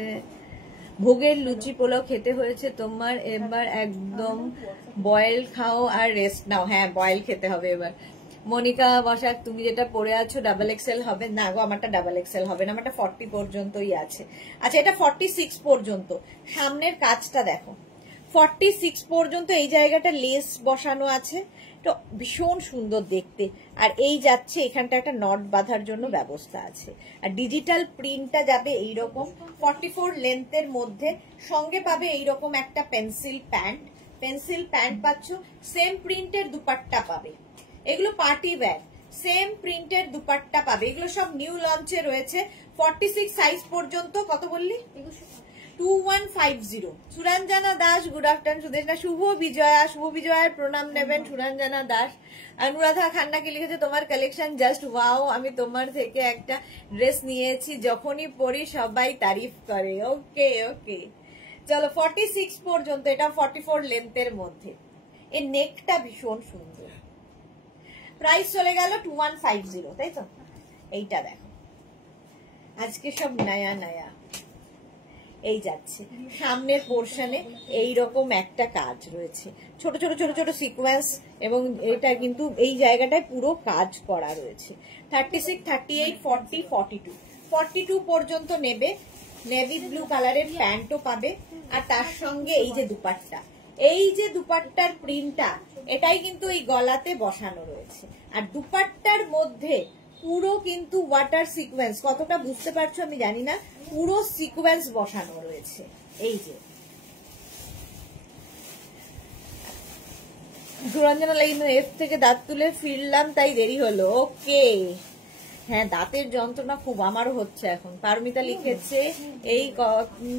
ভোগের লুচি পোলাও খেতে হয়েছে তোমার, এবার একদম বয়েল খাও আর রেস্ট নাও। হ্যাঁ, বয়েল খেতে হবে এবার। মনিকা বসাক, তুমি যেটা পরে আছো ডাবল এক্সেল হবে না গো, আমারটা ডাবল এক্সেল হবে না, আমারটা 40 পর্যন্তই আছে। আচ্ছা, এটা 46 পর্যন্ত। সামনের কাজটা দেখো, 46 পর্যন্ত এই জায়গাটা লেস বসানো আছে, তো ভীষণ সুন্দর দেখতে। আর এই যাচ্ছে, এখানটা একটা নট বাঁধার জন্য ব্যবস্থা আছে। আর ডিজিটাল প্রিন্টটা যাবে এইরকম 44 লেন্থের মধ্যে। সঙ্গে পাবে এইরকম একটা পেন্সিল প্যান্ট পাচ্ছ। সেম প্রিন্টের দুপাট্টা পাবে, এগুলো পার্টি ওয়্যার। সেম প্রিন্টের দুপাট্টা পাবে, এগুলো সব নিউ লঞ্চে রয়েছে। 46 সাইজ পর্যন্ত। কত বললি? 2150। Suranjana Das, good afternoon. সুদেশনা, শুভ বিজয়ার প্রণাম নেবেন সুরঞ্জনা দাস। অনুরাধা খান্নাকে লিখেছে তোমার কালেকশন জাস্ট ওয়াও, আমি তোমার থেকে একটা ড্রেস নিয়েছি, যখনই পরি সবাই তারিফ করে। ওকে ওকে, চলো 46 পর্যন্ত। এটা 44 লেন্থের মধ্যে। এর নেকটা ভীষণ সুন্দর। প্রাইস চলে গেল 2150, তাই তো? এইটা দেখো, আজকে সব নয়া নয়া এই যাচ্ছে। সামনের পোর্শনে এইরকম একটা কাজ রয়েছে, ছোট ছোট ছোট ছোট সিকোয়েন্স, এবং এটা কিন্তু এই জায়গাটায় পুরো কাজ করা রয়েছে। 36, 38, 40, 42, 42 পর্যন্ত নেবে। নেভি ব্লু কালারের প্যান্টও পাবে, আর তার সঙ্গে এই যে দুপাট্টা, এই যে দুপাট্টার প্রিন্টটা, এটাই কিন্তু এই গলাতে বসানো রয়েছে। আর দুপাট্টার মধ্যে পুরো কিন্তু ওয়াটার সিকোয়েন্স, কতটা বুঝতে পারছো আমি জানি না, পুরো সিকোয়েন্স বসানো রয়েছে। এই যে সুরঞ্জনা লাগিয়ে এফ থেকে দাঁত তুলে ফিরলাম, তাই দেরি হলো। ওকে, হ্যাঁ, দাঁতের যন্ত্রণা খুব আমারও হচ্ছে এখন। পারমিতা লিখেছে এই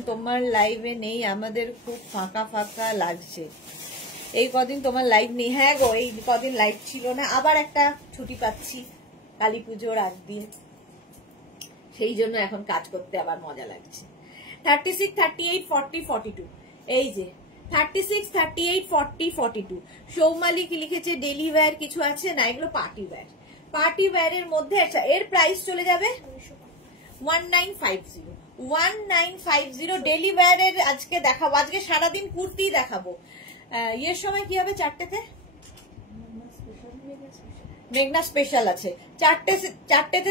তোমার লাইভে নেই, আমাদের খুব ফাঁকা ফাঁকা লাগছে। এই কদিন তোমার লাইভ নেই? হ্যাঁ গো, এই কদিন লাইভ ছিল না, আবার একটা ছুটি পাচ্ছি কালী পুজোর আগ দিয়ে, সেই জন্য এখন কাজ করতে আবার মজা লাগছে। 36, 38, 40, 42, এই যে 36, 38, 40, 42। সৌমালি কি লিখেছে ডেলি ওয়্যার কিছু আছে না, এগুলো পার্টি ওয়্যার। পার্টি ওয়্যারের মধ্যে এর প্রাইস চলে যাবে 1950। 1950 ডেলি ওয়্যারের আজকে দেখাবো। আজকে সারাদিন কুর্তি দেখাবো। এর সময় কি হবে? 4টেতে মেঘনা স্পেশাল আছে। 4টেতে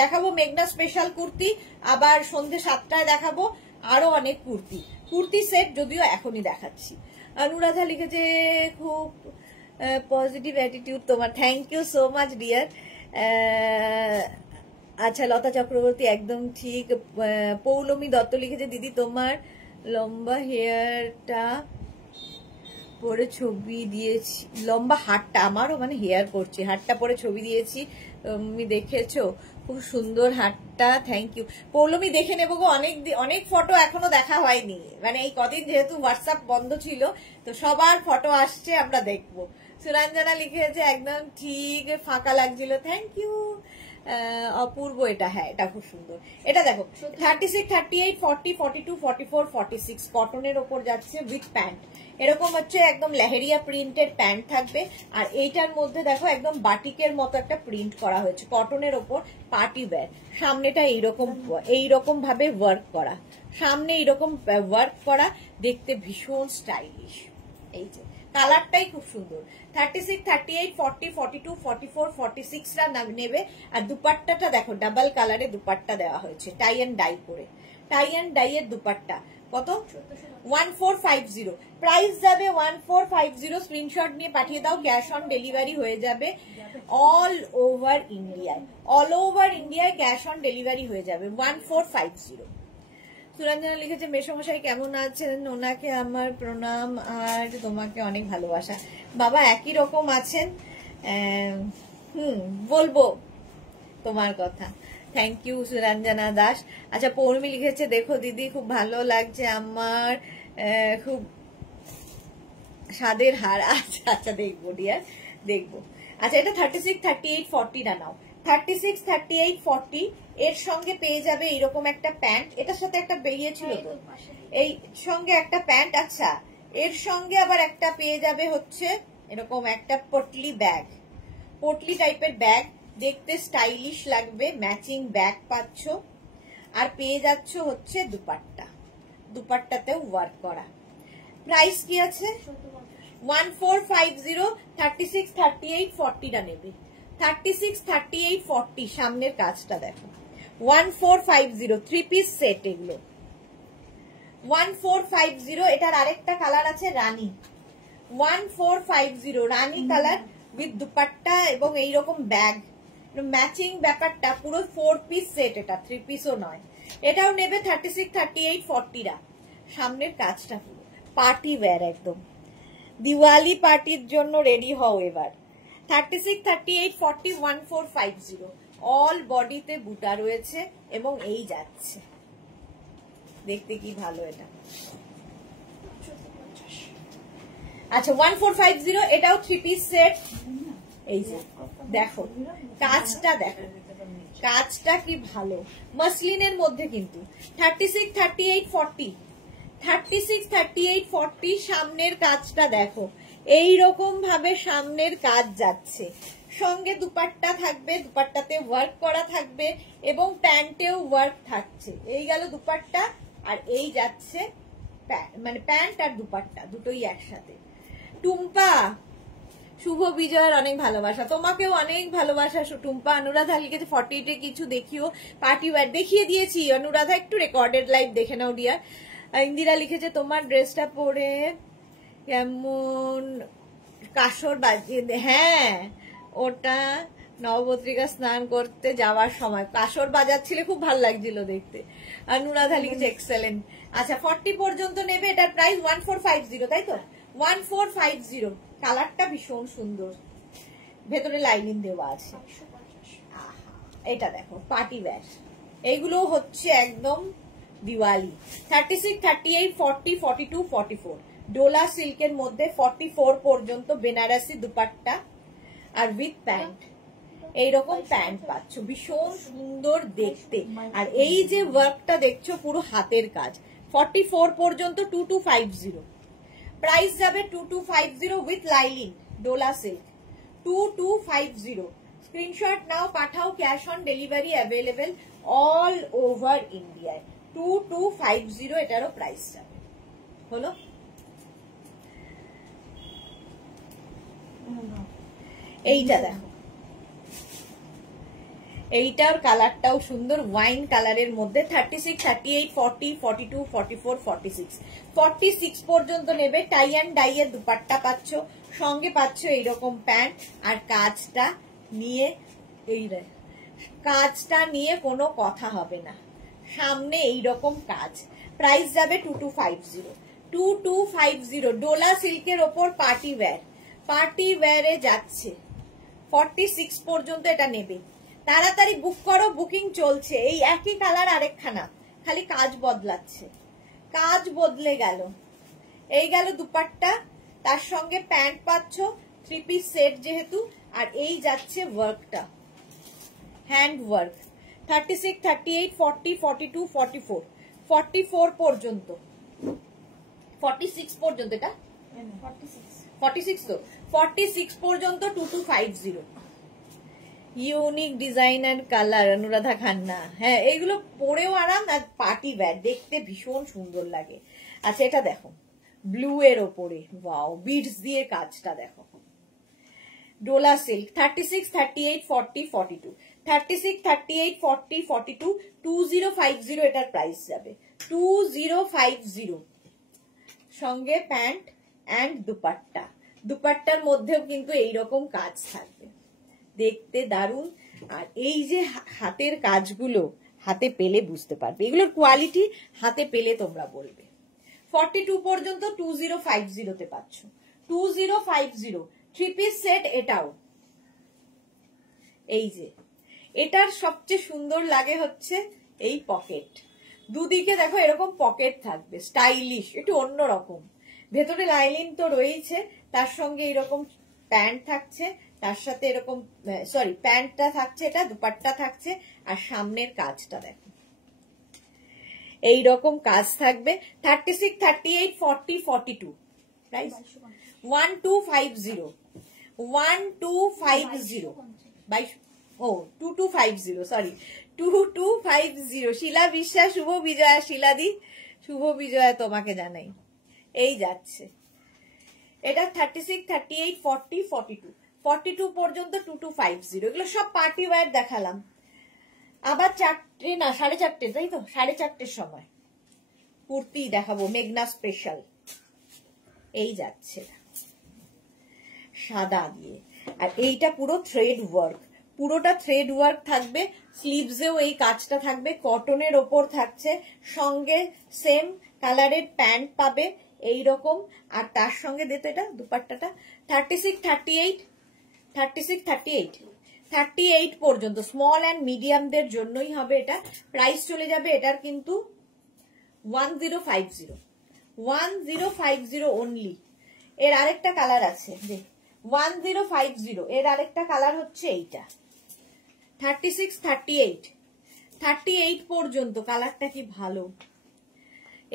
দেখাবো মেঘনা স্পেশাল কুর্তি, আবার সন্ধ্যে 7টায় দেখাবো আরো অনেক কুর্তি সেট, যদিও এখনই দেখাচ্ছি। অনুরাধা লিখেছে খুব পজিটিভ অ্যাটিটিউড তোমার, thank you so much dear. আচ্ছা, লতা চক্রবর্তী একদম ঠিক। পৌলমী দত্ত লিখেছে দিদি তোমার লম্বা হেয়ারটা পরে ছবি দিয়েছি, লম্বা হাতটা, আমারও মানে হেয়ার করছে, হাতটা পরে ছবি দিয়েছি, তুমি দেখেছো? খুব সুন্দর হাতটা, থ্যাংক ইউ পৌলমী। দেখে নেবো গো, অনেক ফটো এখনো দেখা হয়নি, মানে এই কদিন যেহেতু হোয়াটসঅ্যাপ বন্ধ ছিল, তো সবার ফটো আসছে, আমরা দেখবো। সুরঞ্জনা লিখেছে একদম ঠিক, ফাঁকা লাগছিল, থ্যাংক ইউ। অপূর্ব, এটা হ্যাঁ, এটা খুব সুন্দর। এটা দেখো 36, 38, 40, 42, 44, 46 কটনের ওপর যাচ্ছে উইথ প্যান্ট। এরকম হচ্ছে একদম লেহেরিয়া প্রিন্টেড প্যান্ট থাকবে। আর এইটার মধ্যে দেখো একদম বাটিকের মতো একটা প্রিন্ট করা হয়েছে কটনের ওপর, পার্টি ওয়্যার। সামনেটা এইরকম ভাবে ওয়ার্ক করা, সামনে এইরকম ওয়ার্ক করা, দেখতে ভীষণ স্টাইলিশ। এই যে কালারটাই খুব সুন্দর। 36, 38, 40, 42, 44, 46 রা নেবে। আর দুপাট্টাটা দেখো, ডাবল কালারে দুপাট্টা দেওয়া হয়েছে, টাই এন্ড ডাই করে, টাই এন্ড ডাই এর দুপাট্টা। কত? 1450। প্রাইস যাবে 1450। স্ক্রিনশট নিয়ে পাঠিয়ে দাও, ক্যাশ অন ডেলিভারি হয়ে যাবে অল ওভার ইন্ডিয়ায় ক্যাশ অন ডেলিভারি হয়ে যাবে 1450। সুরঞ্জনা লিখেছে মেসমশাই কেমন আছেন, ওনাকে আমার প্রণাম আর তোমাকে অনেক ভালোবাসা। বাবা একই রকম আছেন, বলবো তোমার কথা। Thank you Suranjana Das. আচ্ছা, পৌর্ণমি লিখেছে দেখো দিদি খুব ভালো লাগছে আমার, খুব স্বাদের হার। আচ্ছা আচ্ছা, দেখবো ডিয়ার, দেখবো। আচ্ছা, এটা 36, 38, 40 না নাও। 36, 38, 40 এর সঙ্গে পেয়ে যাবে এইরকম একটা প্যান্ট, এটার সাথে একটা বেরিয়েছিল তো, এই সঙ্গে একটা প্যান্ট। আচ্ছা, এর সঙ্গে আবার একটা পেয়ে যাবে হচ্ছে এরকম একটা পটলি ব্যাগ, পটলি টাইপের ব্যাগ, দেখতে স্টাইলিশ লাগবে, ম্যাচিং ব্যাগ পাচ্ছ। আর পেয়ে যাচ্ছ হচ্ছে দুপাট্টা, দুপাট্টাতেও ওয়ার্ক করা। প্রাইস কি আছে? 1450, 36, 38, 40টা নেবে। 36, 38, 40 সামনের কাজটা দেখো। 1450 থ্রি পিস সেট এগুলো। 1450 এটার আরেকটা কালার আছে রানী। 1450 রানী কালার উইথ দুপাট্টা এবং এইরকম ব্যাগ ম্যাচিং ব্যাপারটা, পুরো 4 পিস সেট, এটা 3 পিসও নয়। এটাও নেবে 36, 38, 40রা। সামনের কাজটা পুরো পার্টি ওয়্যার, একদম দিওয়ালি পার্টির জন্য রেডি হও এবার। 36, 38, 40, 1450 অল বডিতে বুটা রয়েছে এবং এই যাচ্ছে, দেখতে কি ভালো এটা। আচ্ছা 1450 এটাও 3 পিস সেট। এই যে দেখো কাজটা, দেখো কাজটা কি ভালো, মাসলিনের মধ্যে কিন্তু। 36, 38, 40, 36, 38, 40 সামনের কাজটা দেখো, এই রকম ভাবে সামনের কাজ যাচ্ছে, সঙ্গে দুপাট্টা থাকবে, দুপাট্টাতে ওয়ার্ক করা থাকবে এবং প্যান্টেও ওয়ার্ক থাকছে। এই গেল দুপাট্টা, আর এই যাচ্ছে মানে প্যান্ট আর দুপাট্টা দুটোই একসাথে। টুম্পা, শুভ বিজয়ের অনেক ভালোবাসা, তোমাকেও অনেক ভালোবাসা টুম্পা। অনুরাধা লিখেছে 48 কিছু দেখিও, পার্টি ওয়্যার দেখিয়ে দিয়েছি। অনুরাধা একটু রেকর্ডেড লাইভ দেখে নাও ডিয়ার। ইন্দিরা লিখেছে তোমার ড্রেসটা পরে কেমন কাসর বাজিয়ে। হ্যাঁ, ওটা নবপত্রিকা স্নান করতে যাওয়ার সময় কাসর বাজাচ্ছিলে, খুব ভালো লাগছিল দেখতে। অনুরাধা লিখেছে এক্সেলেন্ট। আচ্ছা 40 পর্যন্ত নেবে, এটার প্রাইস 1450, তাই তো? 1450 কালারটা ভীষণ সুন্দর, ভেতরে লাইনিং দেওয়া আছে। এটা দেখো পার্টি ওয়্যার, এইগুলো হচ্ছে একদম দিওয়ালি। 36, 38, 40, 42, 44 ডোলা সিল্কের মধ্যে 44 পর্যন্ত বেনারসি দুপাট্টা আর উইথ প্যান্ট, এইরকম প্যান্ট পাচ্ছ, ভীষণ সুন্দর দেখতে। আর এই যে ওয়ার্কটা দেখছো পুরো হাতের কাজ। 44 পর্যন্ত 2250, প্রাইস যাবে 2250 উইথ লাইলিন ডোলা সিল্ক। 2250 স্ক্রিনশট নাও, পাঠাও, cash on delivery available all over ইন্ডিয়ায়। 2250 এটারও প্রাইস যাবে। হলো, এইটা দেখো, এইটার কালারটাও সুন্দর, ওয়াইন কালারের মধ্যে। 36, 38, 40, 42, 44, 46 46 পর্যন্ত নেবে। টাই অ্যান্ড ডাই এর দুপাট্টা পাচ্ছ, সঙ্গে পাচ্ছ এইরকম প্যান্ট, আর কাজটা নিয়ে কোনো কথা হবে না, সামনে এইরকম কাজ। প্রাইস যাবে 2250। 2250 ডোলা সিল্কের ওপর পার্টি ওয়্যার, পার্টি ওয়্যারে যাচ্ছে। 46 পর্যন্ত এটা নেবে, তাড়াতাড়ি বুক করো, বুকিং চলছে। এই একই কালার আরেকখানা, খালি কাজ বদলাচ্ছে, কাজ বদলে গেল। এই গেল দুপাট্টা, তার সঙ্গে প্যান্ট পাচ্ছ, 3 পিস সেট যেহেতু, আর এই যাচ্ছে ওয়ার্কটা, হ্যান্ড ওয়ার্ক। 36, 38, 40, 42, 44 44 পর্যন্ত, 46 পর্যন্ত, এটা 46 তো, 46 পর্যন্ত 2250। Unique designer colour, Anuradha Khanna. হ্যাঁ, এইগুলো পরেও আরাম, আর পার্টি ওয়্যার দেখতে ভীষণ সুন্দর লাগে। আচ্ছা এটা দেখো ব্লু এর ওপরে, ওয়াও, বিডস দিয়ে কাজটা দেখো, ডোলা সিল্ক। 36, 38, 40, 42 36, 38, 40, 42 2050 এটার প্রাইস যাবে। 2050 সঙ্গে প্যান্ট অ্যান্ড দুপাট্টা, দুপাট্টার মধ্যেও কিন্তু এইরকম কাজ থাকবে, দেখতে দারুণ। আর এই যে হাতের কাজগুলো হাতে পেলে বুঝতে পারবে, এগুলোর কোয়ালিটি হাতে পেলে তোমরা বলবে। 42 পর্যন্ত 2050 তে পাচ্ছ। 2050 3 পিস সেট। এটাও এই যে, এটার সবচেয়ে সুন্দর লাগে হচ্ছে এই পকেট, দুদিকে দেখো এরকম পকেট থাকবে, স্টাইলিশ, একটু অন্যরকম। ভেতরে লাইনিং তো রয়েছে, তার সঙ্গে এরকম প্যান্ট থাকছে, তার সাথে এরকম প্যান্টটা থাকছে, এটা দুপাট্টা থাকছে, আর সামনের কাজটা দেখো এইরকম কাজ থাকবে। 36, 38, 40, 42 প্রাইস 1250 1250 2250 সরি 2250। শিলা বিশ্বাস, শুভ বিজয়া, শিলাদি শুভ বিজয়া তোমাকে জানাই। এই যাচ্ছে, এটা 36, 38, 40, 42, 42 পর্যন্ত 2250। এগুলো সব পার্টি ওয়্যার দেখালাম। আবার 4টে না 4:30, তাই তো 4:30 সময় কুর্তি দেখাবো মেঘনা স্পেশাল। এই যাচ্ছে সাদা দিয়ে, আর এইটা পুরো থ্রেড ওয়ার্ক, পুরোটা থ্রেড ওয়ার্ক থাকবে, স্লিভসেও এই কাজটা থাকবে, কটনের ওপর থাকছে, সঙ্গে সেম কালারের প্যান্ট পাবে এইরকম, আর তার সঙ্গে দিতে এটা দুপাট্টাটা 36, 38, 36, 38, 38 পর্যন্ত স্মল অ্যান্ড মিডিয়ামদের জন্যই হবে এটা। প্রাইস চলে যাবে এটার কিন্তু 1050, 1050 অনলি। এর আরেকটা কালার আছে, 1050, এর আরেকটা কালার হচ্ছে এইটা 36, 38, 38 পর্যন্ত। কালারটা কি ভালো।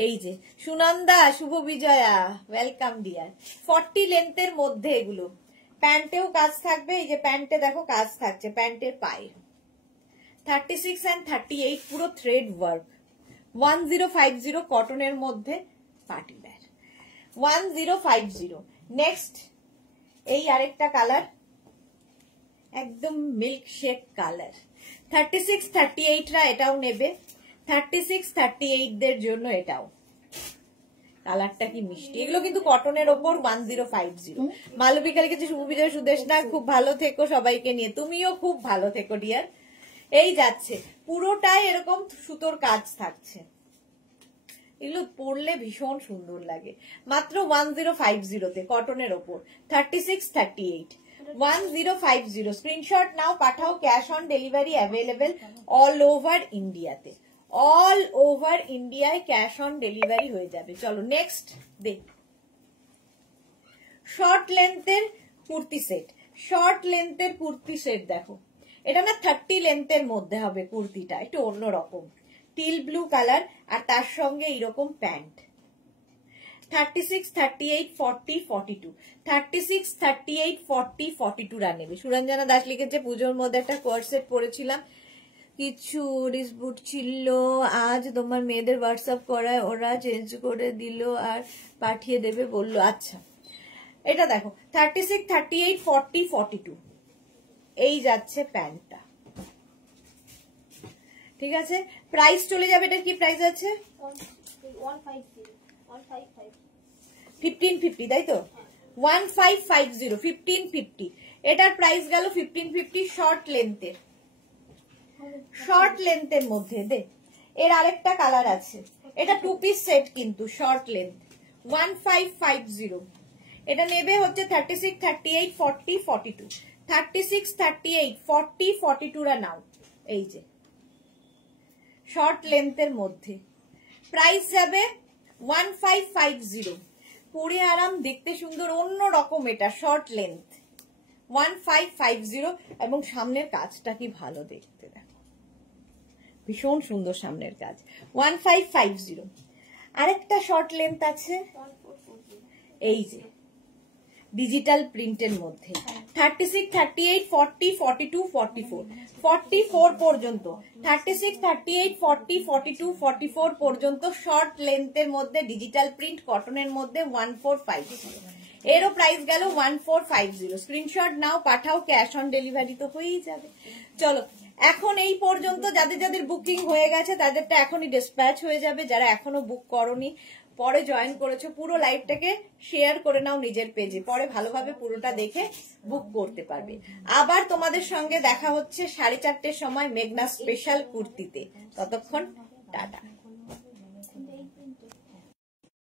এই যে সুনন্দা, শুভ বিজয়া, ওয়েলকাম ডিয়ার। 40 লেন্থের মধ্যে এগুলো, প্যান্টেও কাজ থাকবে, এই যে প্যান্টে দেখো কাজ থাকছে, প্যান্টের পায়ে 36 and 38 পুরো থ্রেড ওয়ার্ক। 1050 কটনের মধ্যে পার্টি ওয়্যার 1050। নেক্সট এই আরেকটা কালার, একদম মিল্ক শেক কালার। 36, 38রা এটাও নেবে, 36, 38 দের জন্য এটাও। কালারটা কি মিষ্টি, এগুলো কিন্তু কটনের ওপর 1050। মালবিকার কাছে শুভ বিজয় সুদেশনা, খুব ভালো থেকো সবাইকে নিয়ে, তুমিও খুব ভালো থেকো ডিয়ার। এই যাচ্ছে পুরোটাই এরকম সুতোর কাজ থাকছে, এগুলো পরলে ভীষণ সুন্দর লাগে। মাত্র 1050তে কটনের ওপর 36, 38, 1050। স্ক্রিনশট নাও, পাঠাও। Cash on delivery available all over ইন্ডিয়াতে, অল ওভার ইন্ডিয়ায় ক্যাশ অন ডেলিভারি হয়ে যাবে। চলো নেক্সট দেখ, শর্ট লেন্থের কুর্তি সেট। শর্ট লেন্থের কুর্তি সেট দেখো, এটা না 30 লেন্থের মধ্যে হবে কুর্তিটা, একটু অন্যরকম টিল ব্লু কালার, আর তার সঙ্গে এইরকম প্যান্ট। 36, 38, 40, 42, 36, 38, 40, 42 রা নেবে। সুরঞ্জনা দাস লিখেছে পুজোর মধ্যে একটা কোয়ার্ড সেট পরেছিলাম, কিছু ডিসপুট ছিল, আজ তোমার মেয়েদের হোয়াটসঅ্যাপ করায় ওরা চেঞ্জ করে দিল আর পাঠিয়ে দেবে বললো। আচ্ছা এটা দেখো 36, 38, 40, 42, এই যাচ্ছে প্যান্টটা। ঠিক আছে, প্রাইস চলে যাবে, এটা কি প্রাইস আছে 1550, তাই তো 1550, 1550 এটার প্রাইস গেল 1550। শর্ট লেন্থের, শর্ট লেন্থের মধ্যে দে। এর আরেকটা কালার আছে, এটা 2 পিস সেট কিন্তু শর্ট লেন্থ 1550। এটা নেবে হচ্ছে 36, 38, 40, 42, 36, 38, 40, 42 রা নাও। এই যে শর্ট লেন্থের মধ্যে প্রাইস যাবে 1550। পরে আরাম, দেখতে সুন্দর, অন্য রকম। এটা শর্ট লেন্থ 1550, এবং সামনের কাজটা কি ভালো দেখতে, দেখো ভীষণ সুন্দর সামনের কাজ। 1550। আরেকটা শর্ট লেন্থ আছে, এই যে ডিজিটাল প্রিন্টের মধ্যে 36, 38, 40, 42, 44, 44 পর্যন্ত। 36, 38, 40, 42, 44 পর্যন্ত শর্ট লেন্থের মধ্যে ডিজিটাল প্রিন্ট কটনের মধ্যে 1450। এরও প্রাইস গেল 1450। স্ক্রিনশট নাও, পাঠাও, ক্যাশ অন ডেলিভারি তো হয়েই যাবে। চলো এখন এই পর্যন্ত, যাদের যাদের বুকিং হয়ে গেছে তাদেরটা এখনই ডিসপ্যাচ হয়ে যাবে। যারা এখনো বুক করোনি, পরে জয়েন করেছো, পুরো লাইভটাকে শেয়ার করে নাও নিজের পেজে, পরে ভালোভাবে পুরোটা দেখে বুক করতে পারবে। আবার তোমাদের সঙ্গে দেখা হচ্ছে 4:30 সময় মেঘনা স্পেশাল কুর্তিতে। ততক্ষণ টাটা।